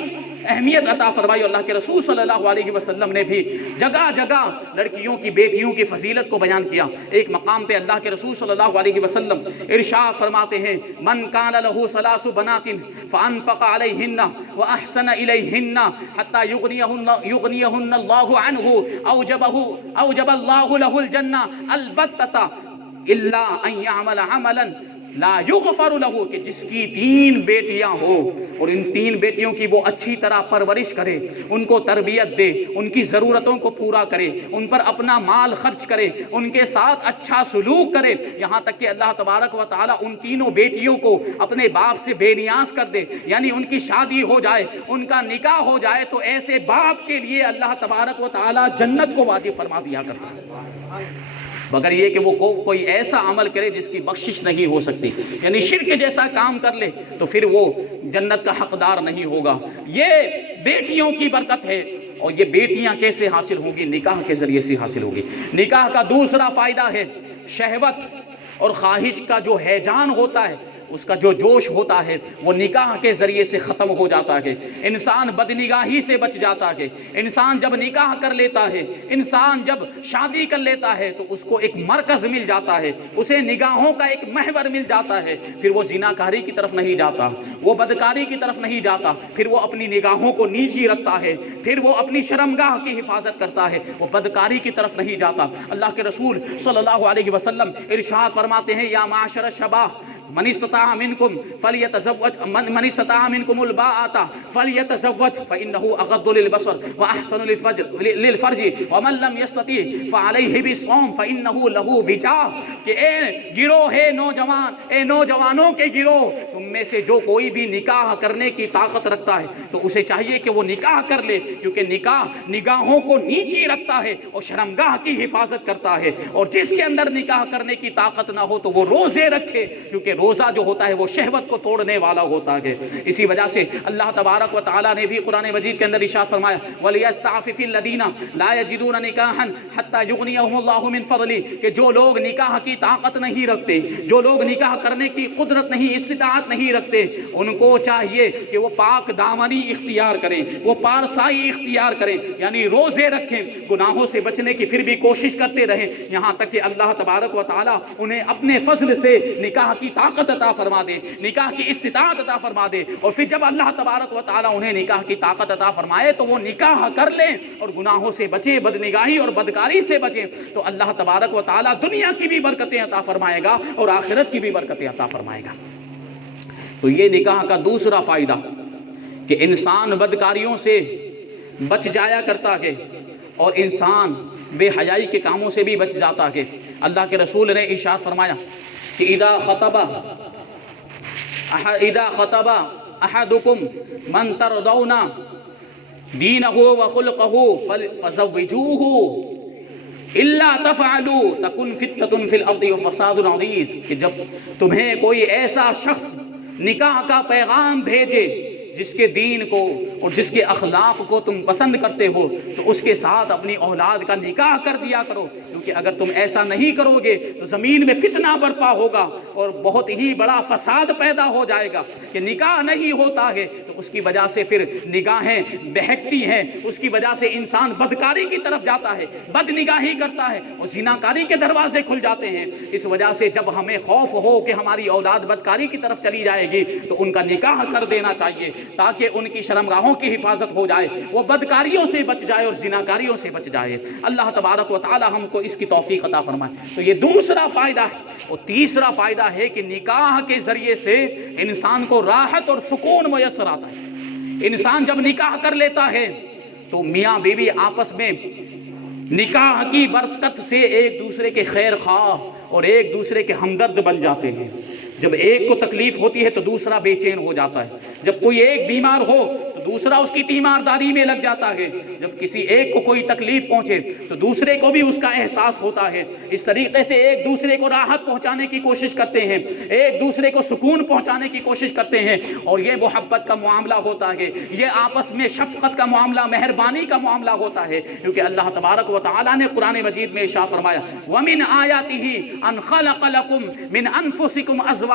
اہمیت عطا فرمائی۔ اللہ کے رسول صلی اللہ علیہ وسلم نے بھی جگہ جگہ لڑکیوں کی، بیٹیوں کی فضیلت کو بیان کیا۔ ایک مقام پہ اللہ کے رسول صلی اللہ علیہ وسلم ارشاد فرماتے ہیں، من کان لہ ثلاث بنات فانفق علیہن واحسن الیہن حتی یغنیہن اللہ عنہ اوجب اللہ لہ الجنہ البتۃ الا ان یعمل عملا لا یغفر لہ، کہ جس کی 3 بیٹیاں ہو اور ان 3 بیٹیوں کی وہ اچھی طرح پرورش کرے، ان کو تربیت دے، ان کی ضرورتوں کو پورا کرے، ان پر اپنا مال خرچ کرے، ان کے ساتھ اچھا سلوک کرے، یہاں تک کہ اللہ تبارک و تعالیٰ ان 3 بیٹیوں کو اپنے باپ سے بے نیاز کر دے، یعنی ان کی شادی ہو جائے، ان کا نکاح ہو جائے، تو ایسے باپ کے لیے اللہ تبارک و تعالیٰ جنت کو واجب فرما دیا کرتا ہے، مگر یہ کہ وہ کوئی ایسا عمل کرے جس کی بخشش نہیں ہو سکتی، یعنی شرک جیسا کام کر لے تو پھر وہ جنت کا حقدار نہیں ہوگا۔ یہ بیٹیوں کی برکت ہے اور یہ بیٹیاں کیسے حاصل ہوں گی؟ نکاح کے ذریعے سے حاصل ہوگی۔ نکاح کا دوسرا فائدہ ہے شہوت اور خواہش کا جو ہیجان ہوتا ہے، اس کا جو جوش ہوتا ہے وہ نکاح کے ذریعے سے ختم ہو جاتا ہے۔ انسان بدنگاہی سے بچ جاتا ہے۔ انسان جب نکاح کر لیتا ہے، انسان جب شادی کر لیتا ہے تو اس کو ایک مرکز مل جاتا ہے، اسے نگاہوں کا ایک محور مل جاتا ہے، پھر وہ زناکاری کی طرف نہیں جاتا، وہ بدکاری کی طرف نہیں جاتا، پھر وہ اپنی نگاہوں کو نیچی رکھتا ہے، پھر وہ اپنی شرمگاہ کی حفاظت کرتا ہے، وہ بدکاری کی طرف نہیں جاتا۔ اللہ کے رسول صلی اللہ علیہ وسلم ارشاد فرماتے ہیں، یا معاشر الشباب من استطاع منکم فلیتزوج من استطاع منکم الباءۃ فلیتزوج فانه اغض للبصر واحسن للفرج ومن لم يستطع فعليه بالصوم فانه له وجاء، کہ اے گروہ نوجوان، اے نوجوانوں کے گروہ، تم میں سے جو کوئی بھی نکاح کرنے کی طاقت رکھتا ہے تو اسے چاہیے کہ وہ نکاح کر لے، کیونکہ نکاح نگاہوں کو نیچی رکھتا ہے اور شرمگاہ کی حفاظت کرتا ہے، اور جس کے اندر نکاح کرنے کی طاقت نہ ہو تو وہ روزے رکھے، کیونکہ روزہ جو ہوتا ہے وہ شہوت کو توڑنے والا ہوتا ہے۔ اسی وجہ سے اللہ تبارک و تعالیٰ نے بھی قرآن مجید کے اندر ارشاد فرمایا، وَلْيَسْتَعْفِفِ الَّذِينَ لَا يَجِدُونَ نِكَاحًا حَتَّى يُغْنِيَهُمُ اللَّهُ مِنْ فَضْلِهِ، کہ جو لوگ نکاح کی طاقت نہیں رکھتے، جو لوگ نکاح کرنے کی قدرت نہیں، استطاعت نہیں رکھتے، ان کو چاہیے کہ وہ پاک دامنی اختیار کریں، وہ پارسائی اختیار کریں، یعنی روزے رکھیں، گناہوں سے بچنے کی پھر بھی کوشش کرتے رہیں، یہاں تک کہ اللہ تبارک و تعالیٰ انہیں اپنے فضل سے نکاح کی طاقت عطا فرما دے، نکاح کی استطاعت عطا فرما دے، اور پھر جب اللہ تبارک و تعالیٰ انہیں نکاح کی طاقت عطا فرمائے تو وہ نکاح کر لیں اور گناہوں سے بچیں، بدنگاہی اور بدکاری سے بچیں، تو اللہ تبارک و تعالیٰ دنیا کی بھی برکتیں عطا فرمائے گا اور آخرت کی بھی برکتیں عطا فرمائے گا۔ تو یہ نکاح کا دوسرا فائدہ کہ انسان بدکاریوں سے بچ جایا کرتا ہے اور انسان بے حیائی کے کاموں سے بھی بچ جاتا ہے۔ اللہ کے رسول نے ارشاد فرمایا کہ اذا خطب احدکم من ترضون دینہ وخلقہ فزوجوہ الا تفعلوا تکن فتنۃ فی الارض وفساد عظیم، کہ جب تمہیں کوئی ایسا شخص نکاح کا پیغام بھیجے، جس کے دین کو اور جس کے اخلاق کو تم پسند کرتے ہو تو اس کے ساتھ اپنی اولاد کا نکاح کر دیا کرو، کیونکہ اگر تم ایسا نہیں کرو گے تو زمین میں فتنہ برپا ہوگا اور بہت ہی بڑا فساد پیدا ہو جائے گا کہ نکاح نہیں ہوتا ہے تو اس کی وجہ سے پھر نگاہیں بہکتی ہیں، اس کی وجہ سے انسان بدکاری کی طرف جاتا ہے، بد نگاہی کرتا ہے اور زناکاری کے دروازے کھل جاتے ہیں۔ اس وجہ سے جب ہمیں خوف ہو کہ ہماری اولاد بدکاری کی طرف چلی جائے گی تو ان کا نکاح کر دینا چاہیے تاکہ ان کی شرمگاہوں کی حفاظت ہو جائے، وہ بدکاریوں سے بچ جائے اور زناکاریوں سے بچ جائے۔ اللہ تبارک و تعالی ہم کو اس کی توفیق عطا فرمائے۔ تو یہ دوسرا فائدہ ہے، اور تیسرا فائدہ ہے کہ نکاح کے ذریعے سے انسان کو راحت اور سکون میسر آتا ہے۔ انسان جب نکاح کر لیتا ہے تو میاں بیوی آپس میں نکاح کی برکت سے ایک دوسرے کے خیر خواہ اور ایک دوسرے کے ہمدرد بن جاتے ہیں۔ جب ایک کو تکلیف ہوتی ہے تو دوسرا بے چین ہو جاتا ہے، جب کوئی ایک بیمار ہو تو دوسرا اس کی تیمارداری میں لگ جاتا ہے، جب کسی ایک کو کوئی تکلیف پہنچے تو دوسرے کو بھی اس کا احساس ہوتا ہے۔ اس طریقے سے ایک دوسرے کو راحت پہنچانے کی کوشش کرتے ہیں، ایک دوسرے کو سکون پہنچانے کی کوشش کرتے ہیں، اور یہ محبت کا معاملہ ہوتا ہے، یہ آپس میں شفقت کا معاملہ، مہربانی کا معاملہ ہوتا ہے، کیونکہ اللہ تبارک و تعالیٰ نے قرآن مجید میں ارشاد فرمایا وَمِنْ آيَاتِهِ أَنْ خَلَقَ لَكُم مِنْ أَنفُسِكُمْ أَزْوَاجًا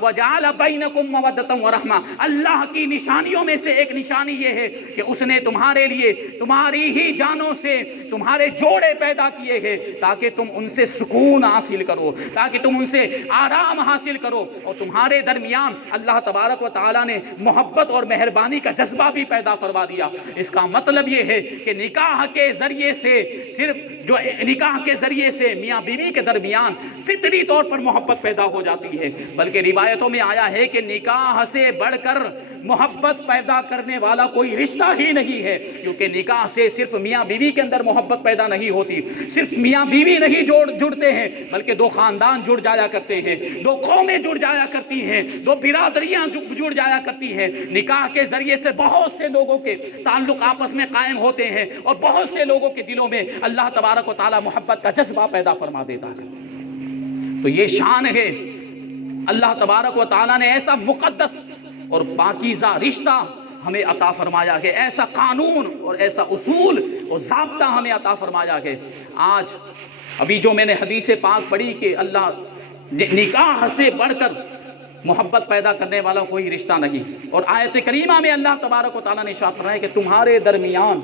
وَجَعَلَ بَيْنَكُمْ مَوَدَّةً وَرَحْمَةً۔ اللہ کی نشانیوں میں سے ایک نشانی یہ ہے کہ اس نے تمہارے لیے تمہاری ہی جانوں سے تمہارے جوڑے پیدا کیے ہیں تاکہ تم ان سے سکون حاصل کرو، تاکہ تم ان سے آرام حاصل کرو، اور تمہارے درمیان اللہ تبارک و تعالیٰ نے محبت اور مہربانی کا جذبہ بھی پیدا فرما دیا۔ اس کا مطلب یہ ہے کہ نکاح کے ذریعے سے صرف جو نکاح کے ذریعے سے میاں بیوی کے درمیان فطری طور پر محبت پیدا ہو جاتی ہے، بلکہ روایتوں میں آیا ہے کہ نکاح سے بڑھ کر محبت پیدا کرنے والا کوئی رشتہ ہی نہیں ہے، کیونکہ نکاح سے صرف میاں بیوی کے اندر محبت پیدا نہیں ہوتی، صرف میاں بیوی نہیں جڑتے ہیں بلکہ دو خاندان جڑ جایا کرتے ہیں، دو قومیں جڑ جایا کرتی ہیں، دو برادریاں جڑ جایا کرتی ہیں۔ نکاح کے ذریعے سے بہت سے لوگوں کے تعلق آپس میں قائم ہوتے ہیں اور بہت سے لوگوں کے دلوں میں اللہ تبارک و تعالی محبت کا جذبہ پیدا فرما دیتا ہے۔ تو یہ شان ہے، اللہ تبارک و تعالیٰ نے ایسا مقدس اور پاکیزہ رشتہ ہمیں عطا فرمایا ہے، ایسا قانون اور ایسا اصول اور ضابطہ ہمیں عطا فرمایا ہے۔ آج ابھی جو میں نے حدیث پاک پڑھی کہ اللہ نکاح سے بڑھ کر محبت پیدا کرنے والا کوئی رشتہ نہیں، اور آیت کریمہ میں اللہ تبارک و تعالیٰ نے ارشاد فرمایا کہ تمہارے درمیان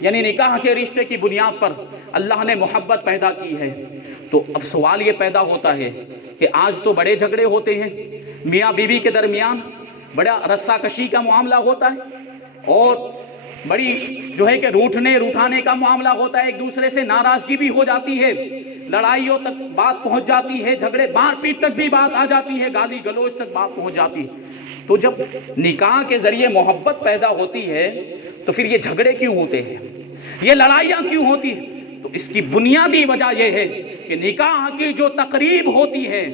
یعنی نکاح کے رشتے کی بنیاد پر اللہ نے محبت پیدا کی ہے۔ تو اب سوال یہ پیدا ہوتا ہے کہ آج تو بڑے جھگڑے ہوتے ہیں میاں بیوی کے درمیان، بڑا رسا کشی کا معاملہ ہوتا ہے اور بڑی جو ہے کہ روٹھنے روٹھانے کا معاملہ ہوتا ہے، ایک دوسرے سے ناراضگی بھی ہو جاتی ہے، لڑائیوں تک بات پہنچ جاتی ہے، جھگڑے مار پیٹ تک بھی بات آ جاتی ہے، گالی گلوچ تک بات پہنچ جاتی ہے۔ تو جب نکاح کے ذریعے محبت پیدا ہوتی ہے تو پھر یہ جھگڑے کیوں ہوتے ہیں، یہ لڑائیاں کیوں ہوتی ہیں؟ تو اس کی بنیادی وجہ یہ ہے کہ نکاح کی جو تقریب ہوتی ہے،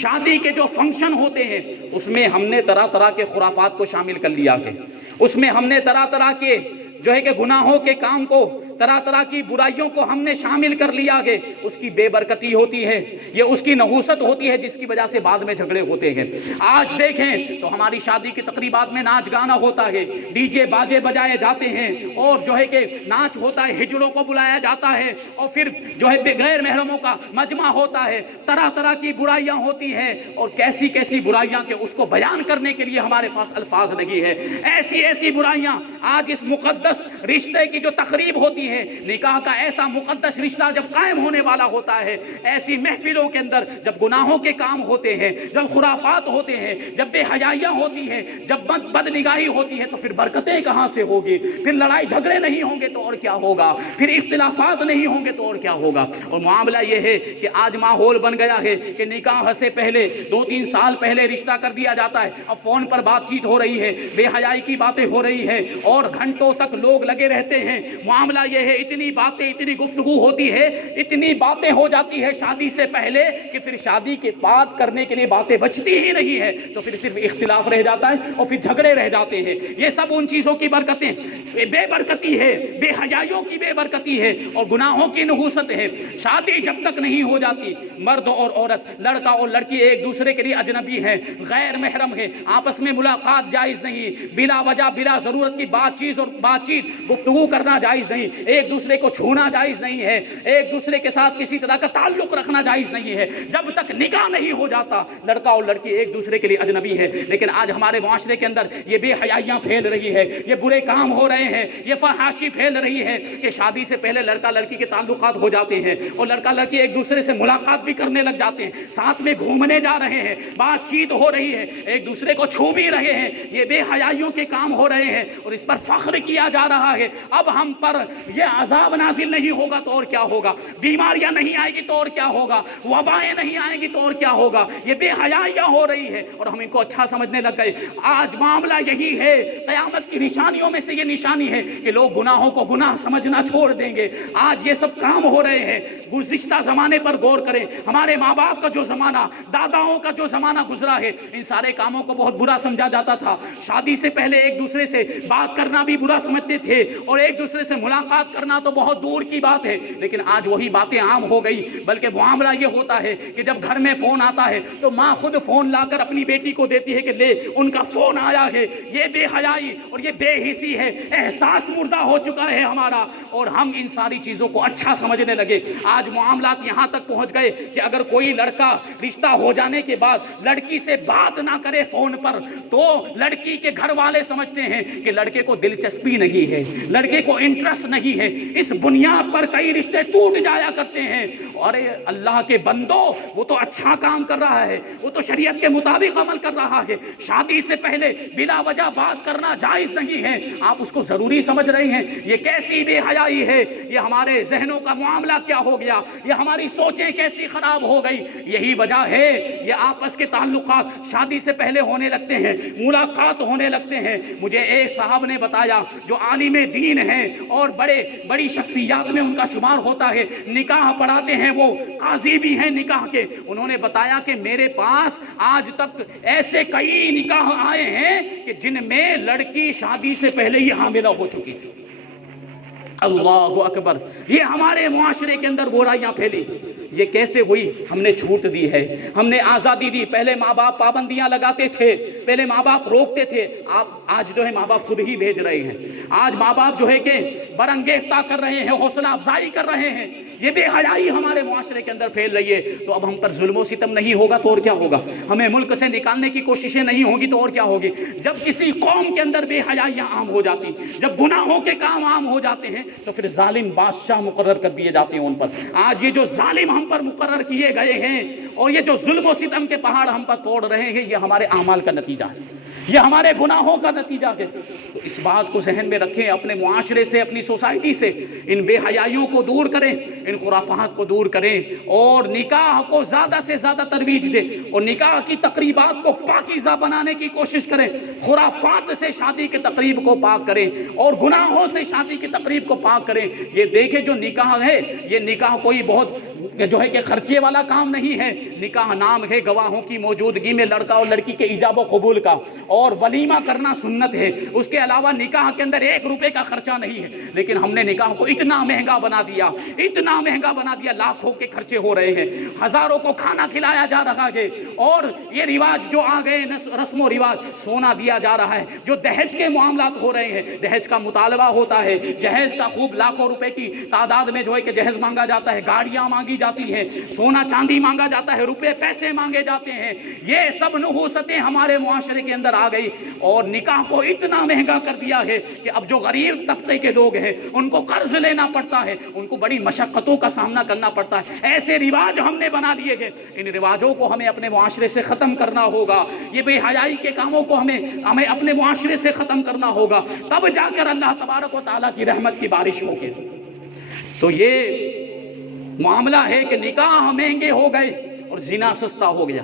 شادی کے جو فنکشن ہوتے ہیں، اس میں ہم نے طرح طرح کے خرافات کو شامل کر لیا ہے، اس میں ہم نے طرح طرح کے جو ہے کہ گناہوں کے کام کو، طرح طرح کی برائیوں کو ہم نے شامل کر لیا ہے۔ اس کی بے برکتی ہوتی ہے، یہ اس کی نحوست ہوتی ہے جس کی وجہ سے بعد میں جھگڑے ہوتے ہیں۔ آج دیکھیں تو ہماری شادی کی تقریبات میں ناچ گانا ہوتا ہے، ڈی جے باجے بجائے جاتے ہیں، اور جو ہے کہ ناچ ہوتا ہے، ہجڑوں کو بلایا جاتا ہے، اور پھر جو ہے غیر محرموں کا مجمع ہوتا ہے، طرح طرح کی برائیاں ہوتی ہیں، اور کیسی کیسی برائیاں کہ اس کو بیان کرنے کے لیے ہمارے پاس الفاظ نہیں ہے۔ ایسی ایسی برائیاں آج اس مقدس رشتے کی جو تقریب ہوتی ہے، نکاح کا ایسا مقدس رشتہ جب قائم ہونے والا ہوتا ہے، ایسی محفلوں کے اندر جب گناہوں کے کام ہوتے ہیں، جب خرافات ہوتے ہیں، جب بے حیائیاں ہوتی ہیں، جب بد نگاہی ہوتی ہے، تو پھر برکتیں کہاں سے ہوگی؟ پھر لڑائی جھگڑے نہیں ہوں گے تو اور کیا ہوگا؟ پھر اختلافات نہیں ہوں گے تو اور کیا ہوگا؟ اور معاملہ یہ ہے کہ آج ماحول بن گیا ہے کہ نکاح سے پہلے 2-3 سال پہلے رشتہ کر دیا جاتا ہے، اب فون پر بات چیت ہو رہی ہے، بے حیائی کی باتیں ہو رہی ہیں، اور گھنٹوں تک لوگ لگے رہتے ہیں۔ معاملہ یہ ہے اتنی باتیں اتنی گفتگو ہوتی ہے، اتنی باتیں ہو جاتی ہے شادی سے پہلے کہ پھر شادی کے بعد کرنے کے لیے باتیں بچتی ہی نہیں ہے، تو پھر صرف اختلاف رہ جاتا ہے اور پھر جھگڑے رہ جاتے ہیں۔ یہ سب ان چیزوں کی برکتیں بے برکتی ہے، بے حیائیوں کی بے برکتی ہے اور گناہوں کی نحوست ہے۔ شادی جب تک نہیں ہو جاتی، مرد اور عورت، لڑکا اور لڑکی ایک دوسرے کے لیے اجنبی ہیں، غیر محرم ہیں، آپس میں ملاقات جائز نہیں، بلا وجہ بلا ضرورت کی بات چیت گفتگو کرنا جائز نہیں، ایک دوسرے کو چھونا جائز نہیں ہے، ایک دوسرے کے ساتھ کسی طرح کا تعلق رکھنا جائز نہیں ہے۔ جب تک نکاح نہیں ہو جاتا لڑکا اور لڑکی ایک دوسرے کے لیے اجنبی ہے۔ لیکن آج ہمارے معاشرے کے اندر یہ بے حیائیاں پھیل رہی ہے، یہ برے کام ہو رہے ہیں، یہ فحاشی پھیل رہی ہے کہ شادی سے پہلے لڑکا لڑکی کے تعلقات ہو جاتے ہیں اور لڑکا لڑکی ایک دوسرے سے ملاقات بھی کرنے لگ جاتے ہیں، ساتھ میں گھومنے جا رہے ہیں، بات چیت ہو رہی ہے، ایک دوسرے کو چھو بھی رہے ہیں۔ یہ بے حیائیوں کے کام ہو رہے ہیں اور اس پر فخر کیا جا رہا ہے۔ اب ہم پر یہ عذاب نازل نہیں ہوگا تو اور کیا ہوگا، بیماریاں نہیں آئے گی تو اور کیا ہوگا، وبائیں نہیں آئیں گی تو اور کیا ہوگا۔ یہ بے حیائیاں ہو رہی ہے اور ہم ان کو اچھا سمجھنے لگ گئے۔ آج معاملہ یہی ہے، قیامت کی نشانیوں میں سے یہ نشانی ہے کہ لوگ گناہوں کو گناہ سمجھنا چھوڑ دیں گے۔ آج یہ سب کام ہو رہے ہیں۔ گزشتہ زمانے پر غور کریں، ہمارے ماں باپ کا جو زمانہ، داداؤں کا جو زمانہ گزرا ہے، ان سارے کاموں کو بہت برا سمجھا جاتا تھا۔ شادی سے پہلے ایک دوسرے سے بات کرنا بھی برا سمجھتے تھے اور ایک دوسرے سے ملاقات کرنا تو بہت دور کی بات ہے۔ لیکن آج وہی باتیں عام ہو گئی، بلکہ معاملہ یہ ہوتا ہے کہ جب گھر میں فون آتا ہے تو ماں خود فون لا کر اپنی بیٹی کو دیتی ہے کہ لے ان کا فون آیا ہے۔ یہ بے حیائی اور یہ بے حسی ہے، احساس مردہ ہو چکا ہے ہمارا اور ہم ان ساری چیزوں کو اچھا سمجھنے لگے۔ آج معاملات یہاں تک پہنچ گئے کہ اگر کوئی لڑکا رشتہ ہو جانے کے بعد لڑکی سے بات نہ کرے فون پر تو لڑکی کے گھر والے سمجھتے ہیں کہ لڑکے کو دلچسپی نہیں ہے، لڑکے کو انٹرسٹ نہیں ہے۔ اس بنیاد پر کئی رشتے ٹوٹ جایا کرتے ہیں۔ اور اللہ کے بندو، وہ تو اچھا کام کر رہا ہے، وہ تو شریعت کے مطابق عمل کر رہا ہے، شادی سے پہلے بلا وجہ بات کرنا جائز نہیں ہے، آپ اس کو ضروری سمجھ رہے ہیں۔ یہ کیسی بے حیائی ہے، یہ ہمارے ذہنوں کا معاملہ کیا ہو گیا، یہ ہماری سوچیں کیسی خراب ہو گئی۔ یہی وجہ ہے یہ آپس کے تعلقات شادی سے پہلے ہونے لگتے ہیں، ملاقات ہونے لگتے ہیں۔ مجھے ایک صاحب نے بتایا جو عالم دین ہیں اور بڑی شخصیات میں ان کا شمار ہوتا ہے، نکاح پڑھاتے ہیں، وہ قاضی بھی ہیں نکاح کے۔ انہوں نے بتایا کہ میرے پاس آج تک ایسے کئی نکاح آئے ہیں کہ جن میں لڑکی شادی سے پہلے ہی حاملہ ہو چکی تھی۔ اللہ اکبر! یہ ہمارے معاشرے کے اندر برائیاں پھیلی، یہ کیسے ہوئی؟ ہم نے چھوٹ دی ہے، ہم نے آزادی دی۔ پہلے ماں باپ پابندیاں لگاتے تھے، پہلے ماں باپ روکتے تھے، آج جو ہے ماں باپ خود ہی بھیج رہے ہیں۔ آج ماں باپ جو ہے کہ برانگیختہ کر رہے ہیں، حوصلہ افزائی کر رہے ہیں۔ یہ بے حیائی ہمارے معاشرے کے اندر پھیل رہی ہے، تو اب ہم پر ظلم و ستم نہیں ہوگا تو اور کیا ہوگا، ہمیں ملک سے نکالنے کی کوششیں نہیں ہوں گی تو اور کیا ہوگی۔ جب کسی قوم کے اندر بے حیائیاں عام ہو جاتی، جب گناہوں کے کام عام ہو جاتے ہیں تو پھر ظالم بادشاہ مقرر کر دیے جاتے ہیں ان پر۔ آج یہ جو ظالم ہم پر مقرر کیے گئے ہیں اور یہ جو ظلم و ستم کے پہاڑ ہم پر توڑ رہے ہیں، یہ ہمارے اعمال کا نتیجہ ہے، یہ ہمارے گناہوں کا نتیجہ ہے۔ تو اس بات کو ذہن میں رکھیں، اپنے معاشرے سے، اپنی سوسائٹی سے ان بے حیائیوں کو دور کریں، ان خرافات کو دور کریں اور نکاح کو زیادہ سے زیادہ ترویج دیں اور نکاح کی تقریبات کو پاکیزہ بنانے کی کوشش کریں۔ خرافات سے شادی کے تقریب کو پاک کریں اور گناہوں سے شادی کی تقریب کو پاک کریں۔ یہ دیکھیں جو نکاح ہے، یہ نکاح کوئی بہت جو ہے کہ خرچے والا کام نہیں ہے۔ نکاح نام ہے گواہوں کی موجودگی میں لڑکا اور لڑکی کے ایجاب و قبول کا، اور ولیمہ کرنا سنت ہے۔ اس کے علاوہ نکاح کے اندر 1 روپے کا خرچہ نہیں ہے، لیکن ہم نے نکاح کو اتنا مہنگا بنا دیا، اتنا مہنگا بنا دیا، لاکھوں کے خرچے ہو رہے ہیں، ہزاروں کو کھانا کھلایا جا رہا ہے۔ اور یہ رواج جو آ گئے، رسم و رواج، سونا دیا جا رہا ہے، جو دہیج کے معاملات ہو رہے ہیں، دہیج کا مطالبہ ہوتا ہے، جہیز کا خوب لاکھوں روپے کی تعداد میں جو ہے کہ جہیز مانگا جاتا ہے، گاڑیاں مانگی جاتی ہیں، سونا چاندی مانگا جاتا ہے، روپے پیسے مانگے جاتے ہیں۔ یہ سب نحوستیں ہمارے معاشرے کے اندر آ گئی اور نکاح کو اتنا مہنگا کر دیا ہے کہ اب جو غریب طبقے کے لوگ ہیں ان کو قرض لینا پڑتا ہے، ان کو بڑی مشقتوں کا سامنا کرنا پڑتا ہے۔ ایسے رواج ہم نے بنا دیے گئے، ان رواجوں کو ہمیں اپنے معاشرے سے ختم کرنا ہوگا۔ یہ بے حیائی کے کاموں کو ہمیں اپنے معاشرے سے ختم کرنا ہوگا، تب جا کر اللہ تبارک و تعالیٰ کی رحمت کی بارش ہوگی۔ تو یہ معاملہ ہے کہ نکاح مہنگے ہو گئے اور زنا سستا ہو گیا۔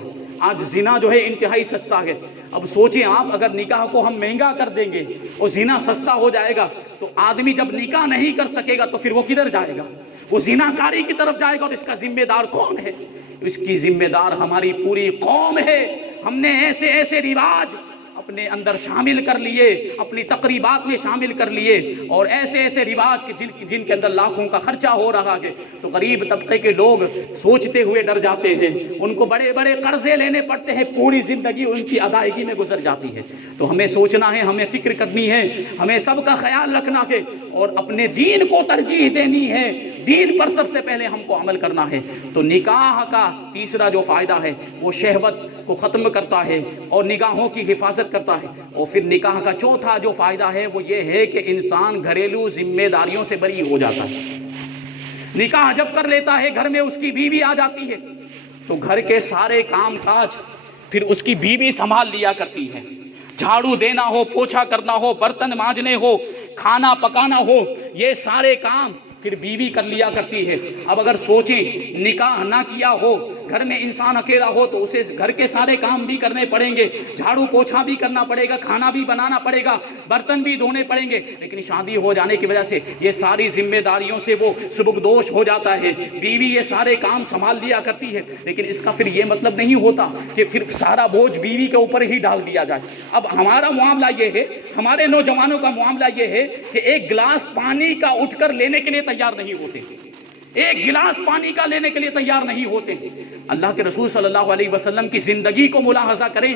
آج زنا جو ہے انتہائی سستا ہے۔ اب سوچیں آپ، اگر نکاح کو ہم مہنگا کر دیں گے اور زنا سستا ہو جائے گا تو آدمی جب نکاح نہیں کر سکے گا تو پھر وہ کدھر جائے گا؟ وہ زناکاری کی طرف جائے گا، اور اس کا ذمہ دار کون ہے؟ اس کی ذمہ دار ہماری پوری قوم ہے۔ ہم نے ایسے ایسے رواج اپنے اندر شامل کر لیے، اپنی تقریبات میں شامل کر لیے، اور ایسے ایسے رواج جن کے اندر لاکھوں کا خرچہ ہو رہا ہے، تو غریب طبقے کے لوگ سوچتے ہوئے ڈر جاتے ہیں، ان کو بڑے بڑے قرضے لینے پڑتے ہیں، پوری زندگی ان کی ادائیگی میں گزر جاتی ہے۔ تو ہمیں سوچنا ہے، ہمیں فکر کرنی ہے، ہمیں سب کا خیال رکھنا ہے، اور اپنے دین کو ترجیح دینی ہے، دین پر سب سے پہلے ہم کو عمل کرنا ہے۔ تو نکاح کا تیسرا جو فائدہ ہے وہ شہوت کو ختم کرتا ہے اور نگاہوں کی حفاظت کرتا ہے۔ اور پھر نکاح کا چوتھا جو فائدہ ہے وہ یہ ہے کہ انسان گھریلو ذمہ داریوں سے بری ہو جاتا ہے۔ نکاح جب کر لیتا ہے، گھر میں اس کی بیوی آ جاتی ہے، تو گھر کے سارے کام کاج پھر اس کی بیوی سنبھال لیا کرتی ہے۔ جھاڑو دینا ہو، پوچھا کرنا ہو، برتن مانجنے ہو، کھانا پکانا ہو، یہ سارے کام پھر بیوی کر لیا کرتی ہے۔ اب اگر سوچیں نکاح نہ کیا ہو، گھر میں انسان اکیلا ہو، تو اسے گھر کے سارے کام بھی کرنے پڑیں گے، جھاڑو پوچھا بھی کرنا پڑے گا، کھانا بھی بنانا پڑے گا، برتن بھی دھونے پڑیں گے۔ لیکن شادی ہو جانے کی وجہ سے یہ ساری ذمہ داریوں سے وہ سبکدوش ہو جاتا ہے، بیوی یہ سارے کام سنبھال لیا کرتی ہے۔ لیکن اس کا پھر یہ مطلب نہیں ہوتا کہ پھر سارا بوجھ بیوی کے اوپر ہی ڈال دیا جائے۔ اب ہمارا معاملہ یہ ہے، ہمارے نوجوانوں کا معاملہ یہ ہے کہ ایک گلاس پانی کا اٹھ کر لینے کے لیے تیار نہیں ہوتے، ایک گلاس پانی کا لینے کے لیے تیار نہیں ہوتے۔ اللہ کے رسول صلی اللہ علیہ وسلم کی زندگی کو ملاحظہ کریں۔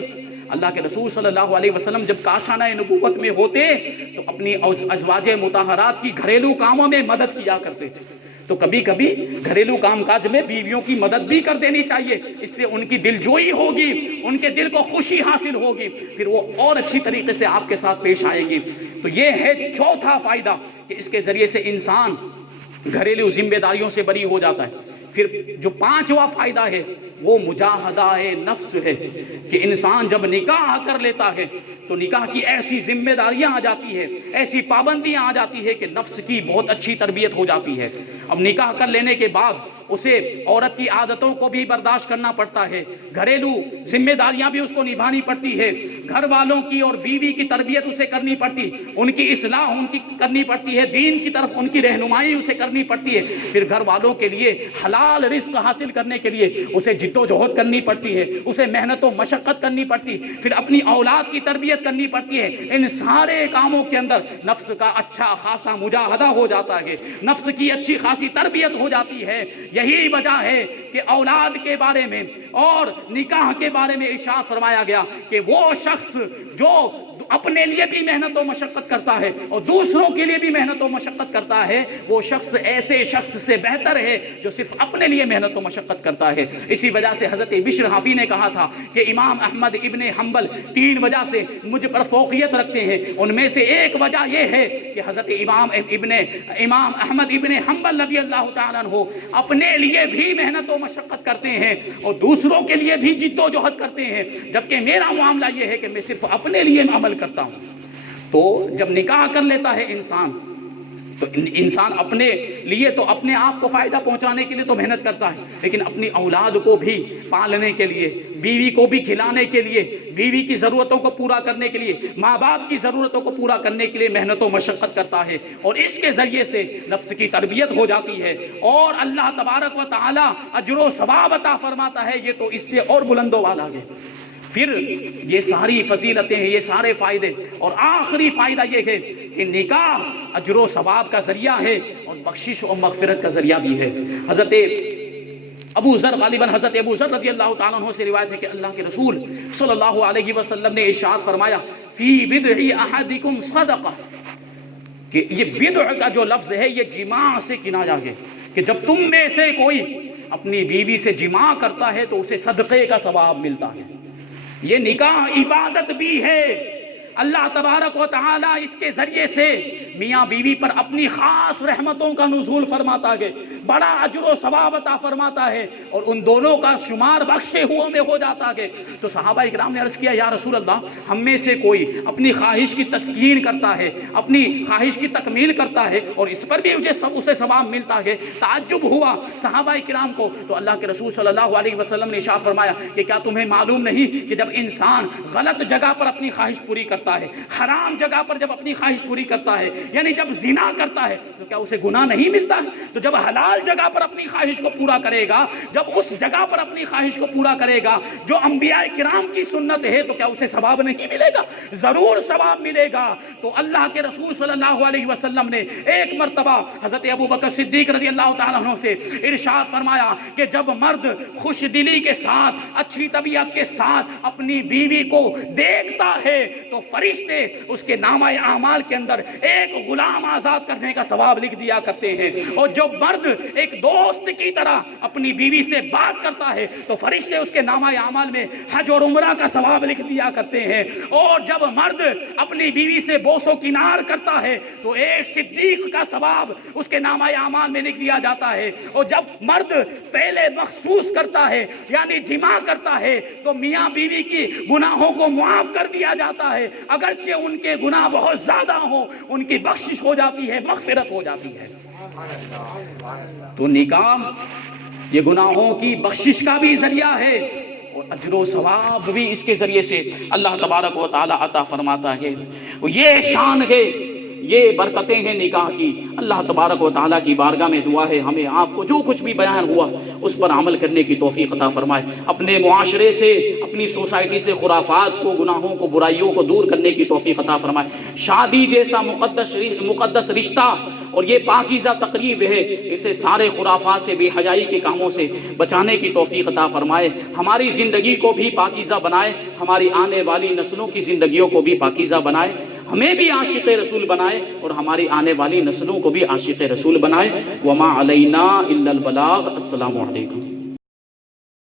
اللہ کے رسول صلی اللہ علیہ وسلم جب کاشانہ نبوت میں ہوتے تو اپنی ازواج مطہرات کی گھریلو کاموں میں مدد کیا کرتے تھے۔ تو کبھی کبھی گھریلو کام کاج میں بیویوں کی مدد بھی کر دینی چاہیے، اس سے ان کی دلجوئی ہوگی، ان کے دل کو خوشی حاصل ہوگی، پھر وہ اور اچھی طریقے سے آپ کے ساتھ پیش آئے گی۔ تو یہ ہے چوتھا فائدہ کہ اس کے ذریعے سے انسان گھریلو ذمہ داریوں سے بری ہو جاتا ہے۔ پھر جو پانچواں فائدہ ہے وہ مجاہدہ نفس ہے کہ انسان جب نکاح کر لیتا ہے تو نکاح کی ایسی ذمہ داریاں آ جاتی ہے، ایسی پابندیاں آ جاتی ہے کہ نفس کی بہت اچھی تربیت ہو جاتی ہے۔ اب نکاح کر لینے کے بعد اسے عورت کی عادتوں کو بھی برداشت کرنا پڑتا ہے، گھریلو ذمہ داریاں بھی اس کو نبھانی پڑتی ہے، گھر والوں کی اور بیوی کی تربیت اسے کرنی پڑتی، ان کی اصلاح ان کی کرنی پڑتی ہے، دین کی طرف ان کی رہنمائی اسے کرنی پڑتی ہے۔ پھر گھر والوں کے لیے حلال رزق حاصل کرنے کے لیے اسے جد و جہد کرنی پڑتی ہے، اسے محنت و مشقت کرنی پڑتی، پھر اپنی اولاد کی تربیت کرنی پڑتی ہے۔ ان سارے کاموں کے اندر نفس کا اچھا خاصا مجاہدہ ہو جاتا ہے، نفس کی اچھی خاصی تربیت ہو جاتی ہے۔ یہی وجہ ہے کہ اولاد کے بارے میں اور نکاح کے بارے میں ارشاد فرمایا گیا کہ وہ شخص جو اپنے لیے بھی محنت و مشقت کرتا ہے اور دوسروں کے لیے بھی محنت و مشقت کرتا ہے، وہ شخص ایسے شخص سے بہتر ہے جو صرف اپنے لیے محنت و مشقت کرتا ہے۔ اسی وجہ سے حضرت بشر حفی نے کہا تھا کہ امام احمد ابن حنبل 3 وجہ سے مجھ پر فوقیت رکھتے ہیں، ان میں سے ایک وجہ یہ ہے کہ حضرت امام احمد ابن حنبل رضی اللہ تعالیٰ عنہ اپنے لیے بھی محنت و مشقت کرتے ہیں اور دوسروں کے لیے بھی جد و جہد کرتے ہیں، جبکہ میرا معاملہ یہ ہے کہ میں صرف اپنے لیے عمل کرتا ہوں۔ تو جب نکاح کر لیتا ہے انسان تو انسان اپنے لیے تو اپنے آپ کو فائدہ پہنچانے کے لیے تو محنت کرتا ہے، لیکن اپنی اولاد کو بھی پالنے کے لیے، بیوی کو بھی کھلانے کے لیے، بیوی کی ضرورتوں کو پورا کرنے کے لیے، ماں باپ کی ضرورتوں کو پورا کرنے کے لیے محنت و مشقت کرتا ہے، اور اس کے ذریعے سے نفس کی تربیت ہو جاتی ہے اور اللہ تبارک و تعالی اجر و ثواب عطا فرماتا ہے۔ یہ تو اس سے اور بلند و بالا ہے۔ پھر یہ ساری فضیلتیں ہیں، یہ سارے فائدے، اور آخری فائدہ یہ ہے کہ نکاح اجر و ثواب کا ذریعہ ہے اور بخشش و مغفرت کا ذریعہ بھی ہے۔ حضرت ابو ذر، غالباً حضرت ابو ذر رضی اللہ تعالیٰ عنہ سے روایت ہے کہ اللہ کے رسول صلی اللہ علیہ وسلم نے ارشاد فرمایا فی بدع احدکم صدقہ، کہ یہ بدع کا جو لفظ ہے یہ جماع سے کنایا ہے کہ جب تم میں سے کوئی اپنی بیوی سے جماع کرتا ہے تو اسے صدقے کا ثواب ملتا ہے۔ یہ نکاح عبادت بھی ہے، اللہ تبارک و تعالیٰ اس کے ذریعے سے میاں بیوی پر اپنی خاص رحمتوں کا نزول فرماتا ہے، بڑا اجر و ثواب عطا فرماتا ہے، اور ان دونوں کا شمار بخشے ہوا میں ہو جاتا ہے۔ تو صحابہ اکرام نے عرض کیا یا رسول اللہ، ہم میں سے کوئی اپنی خواہش کی تسکین کرتا ہے، اپنی خواہش کی تکمیل کرتا ہے اور اس پر بھی اسے ثواب ملتا ہے۔ تعجب ہوا صحابہ اکرام کو، تو اللہ کے رسول صلی اللہ علیہ وسلم نے ارشاد فرمایا کہ کیا تمہیں معلوم نہیں کہ جب انسان غلط جگہ پر اپنی خواہش پوری کرتا ہے، حرام جگہ پر جب اپنی خواہش پوری کرتا ہے، یعنی جب زنا کرتا ہے تو کیا اسے گناہ نہیں ملتا ہے؟ تو جب حلال جگہ پر اپنی خواہش کو پورا کرے گا، جب اس جگہ پر اپنی خواہش کو پورا کرے گا جو انبیاء کرام کی سنت ہے، تو کیا اسے ثواب نہیں ملے گا؟ ضرور ثواب ملے گا۔ تو اللہ کے رسول صلی اللہ علیہ وسلم نے ایک مرتبہ حضرت ابوبکر صدیق رضی اللہ تعالیٰ عنہ سے ارشاد فرمایا کہ جب مرد خوش دلی کے ساتھ، اچھی طبیعت کے ساتھ اپنی بیوی کو دیکھتا ہے تو فرشتے اس کے نامہ اعمال کے اندر ایک غلام آزاد کرنے کا ثواب لکھ دیا کرتے ہیں، اور جو مرد ایک دوست کی طرح اپنی بیوی سے بات کرتا ہے تو فرشتے اس کے نامہ اعمال میں حج اور عمرہ کا ثواب لکھ دیا کرتے ہیں، اور جب مرد اپنی بیوی سے بوس و کنار کرتا ہے تو ایک صدیق کا ثواب اس کے نامہ اعمال میں لکھ دیا جاتا ہے، اور جب مرد فعل مخصوص کرتا ہے یعنی جماع کرتا ہے تو میاں بیوی کی گناہوں کو معاف کر دیا جاتا ہے، اگرچہ ان کے گناہ بہت زیادہ ہوں ان کی بخشش ہو جاتی ہے، مغفرت ہو جاتی ہے۔ تو نکاح یہ گناہوں کی بخشش کا بھی ذریعہ ہے اور اجر و ثواب بھی اس کے ذریعے سے اللہ تبارک و تعالی عطا فرماتا ہے۔ یہ شان ہے، یہ برکتیں ہیں نکاح کی۔ اللہ تبارک و تعالیٰ کی بارگاہ میں دعا ہے ہمیں آپ کو جو کچھ بھی بیان ہوا اس پر عمل کرنے کی توفیق عطا فرمائے، اپنے معاشرے سے، اپنی سوسائٹی سے خرافات کو، گناہوں کو، برائیوں کو دور کرنے کی توفیق عطا فرمائے۔ شادی جیسا مقدس رشتہ اور یہ پاکیزہ تقریب ہے، اسے سارے خرافات سے، بے حیائی کے کاموں سے بچانے کی توفیق عطا فرمائے، ہماری زندگی کو بھی پاکیزہ بنائے، ہماری آنے والی نسلوں کی زندگیوں کو بھی پاکیزہ بنائے، ہمیں بھی عاشق رسول بنائے اور ہماری آنے والی نسلوں کو بھی عاشق رسول بنائے۔ وما علینا الا البلاغ۔ السلام علیکم۔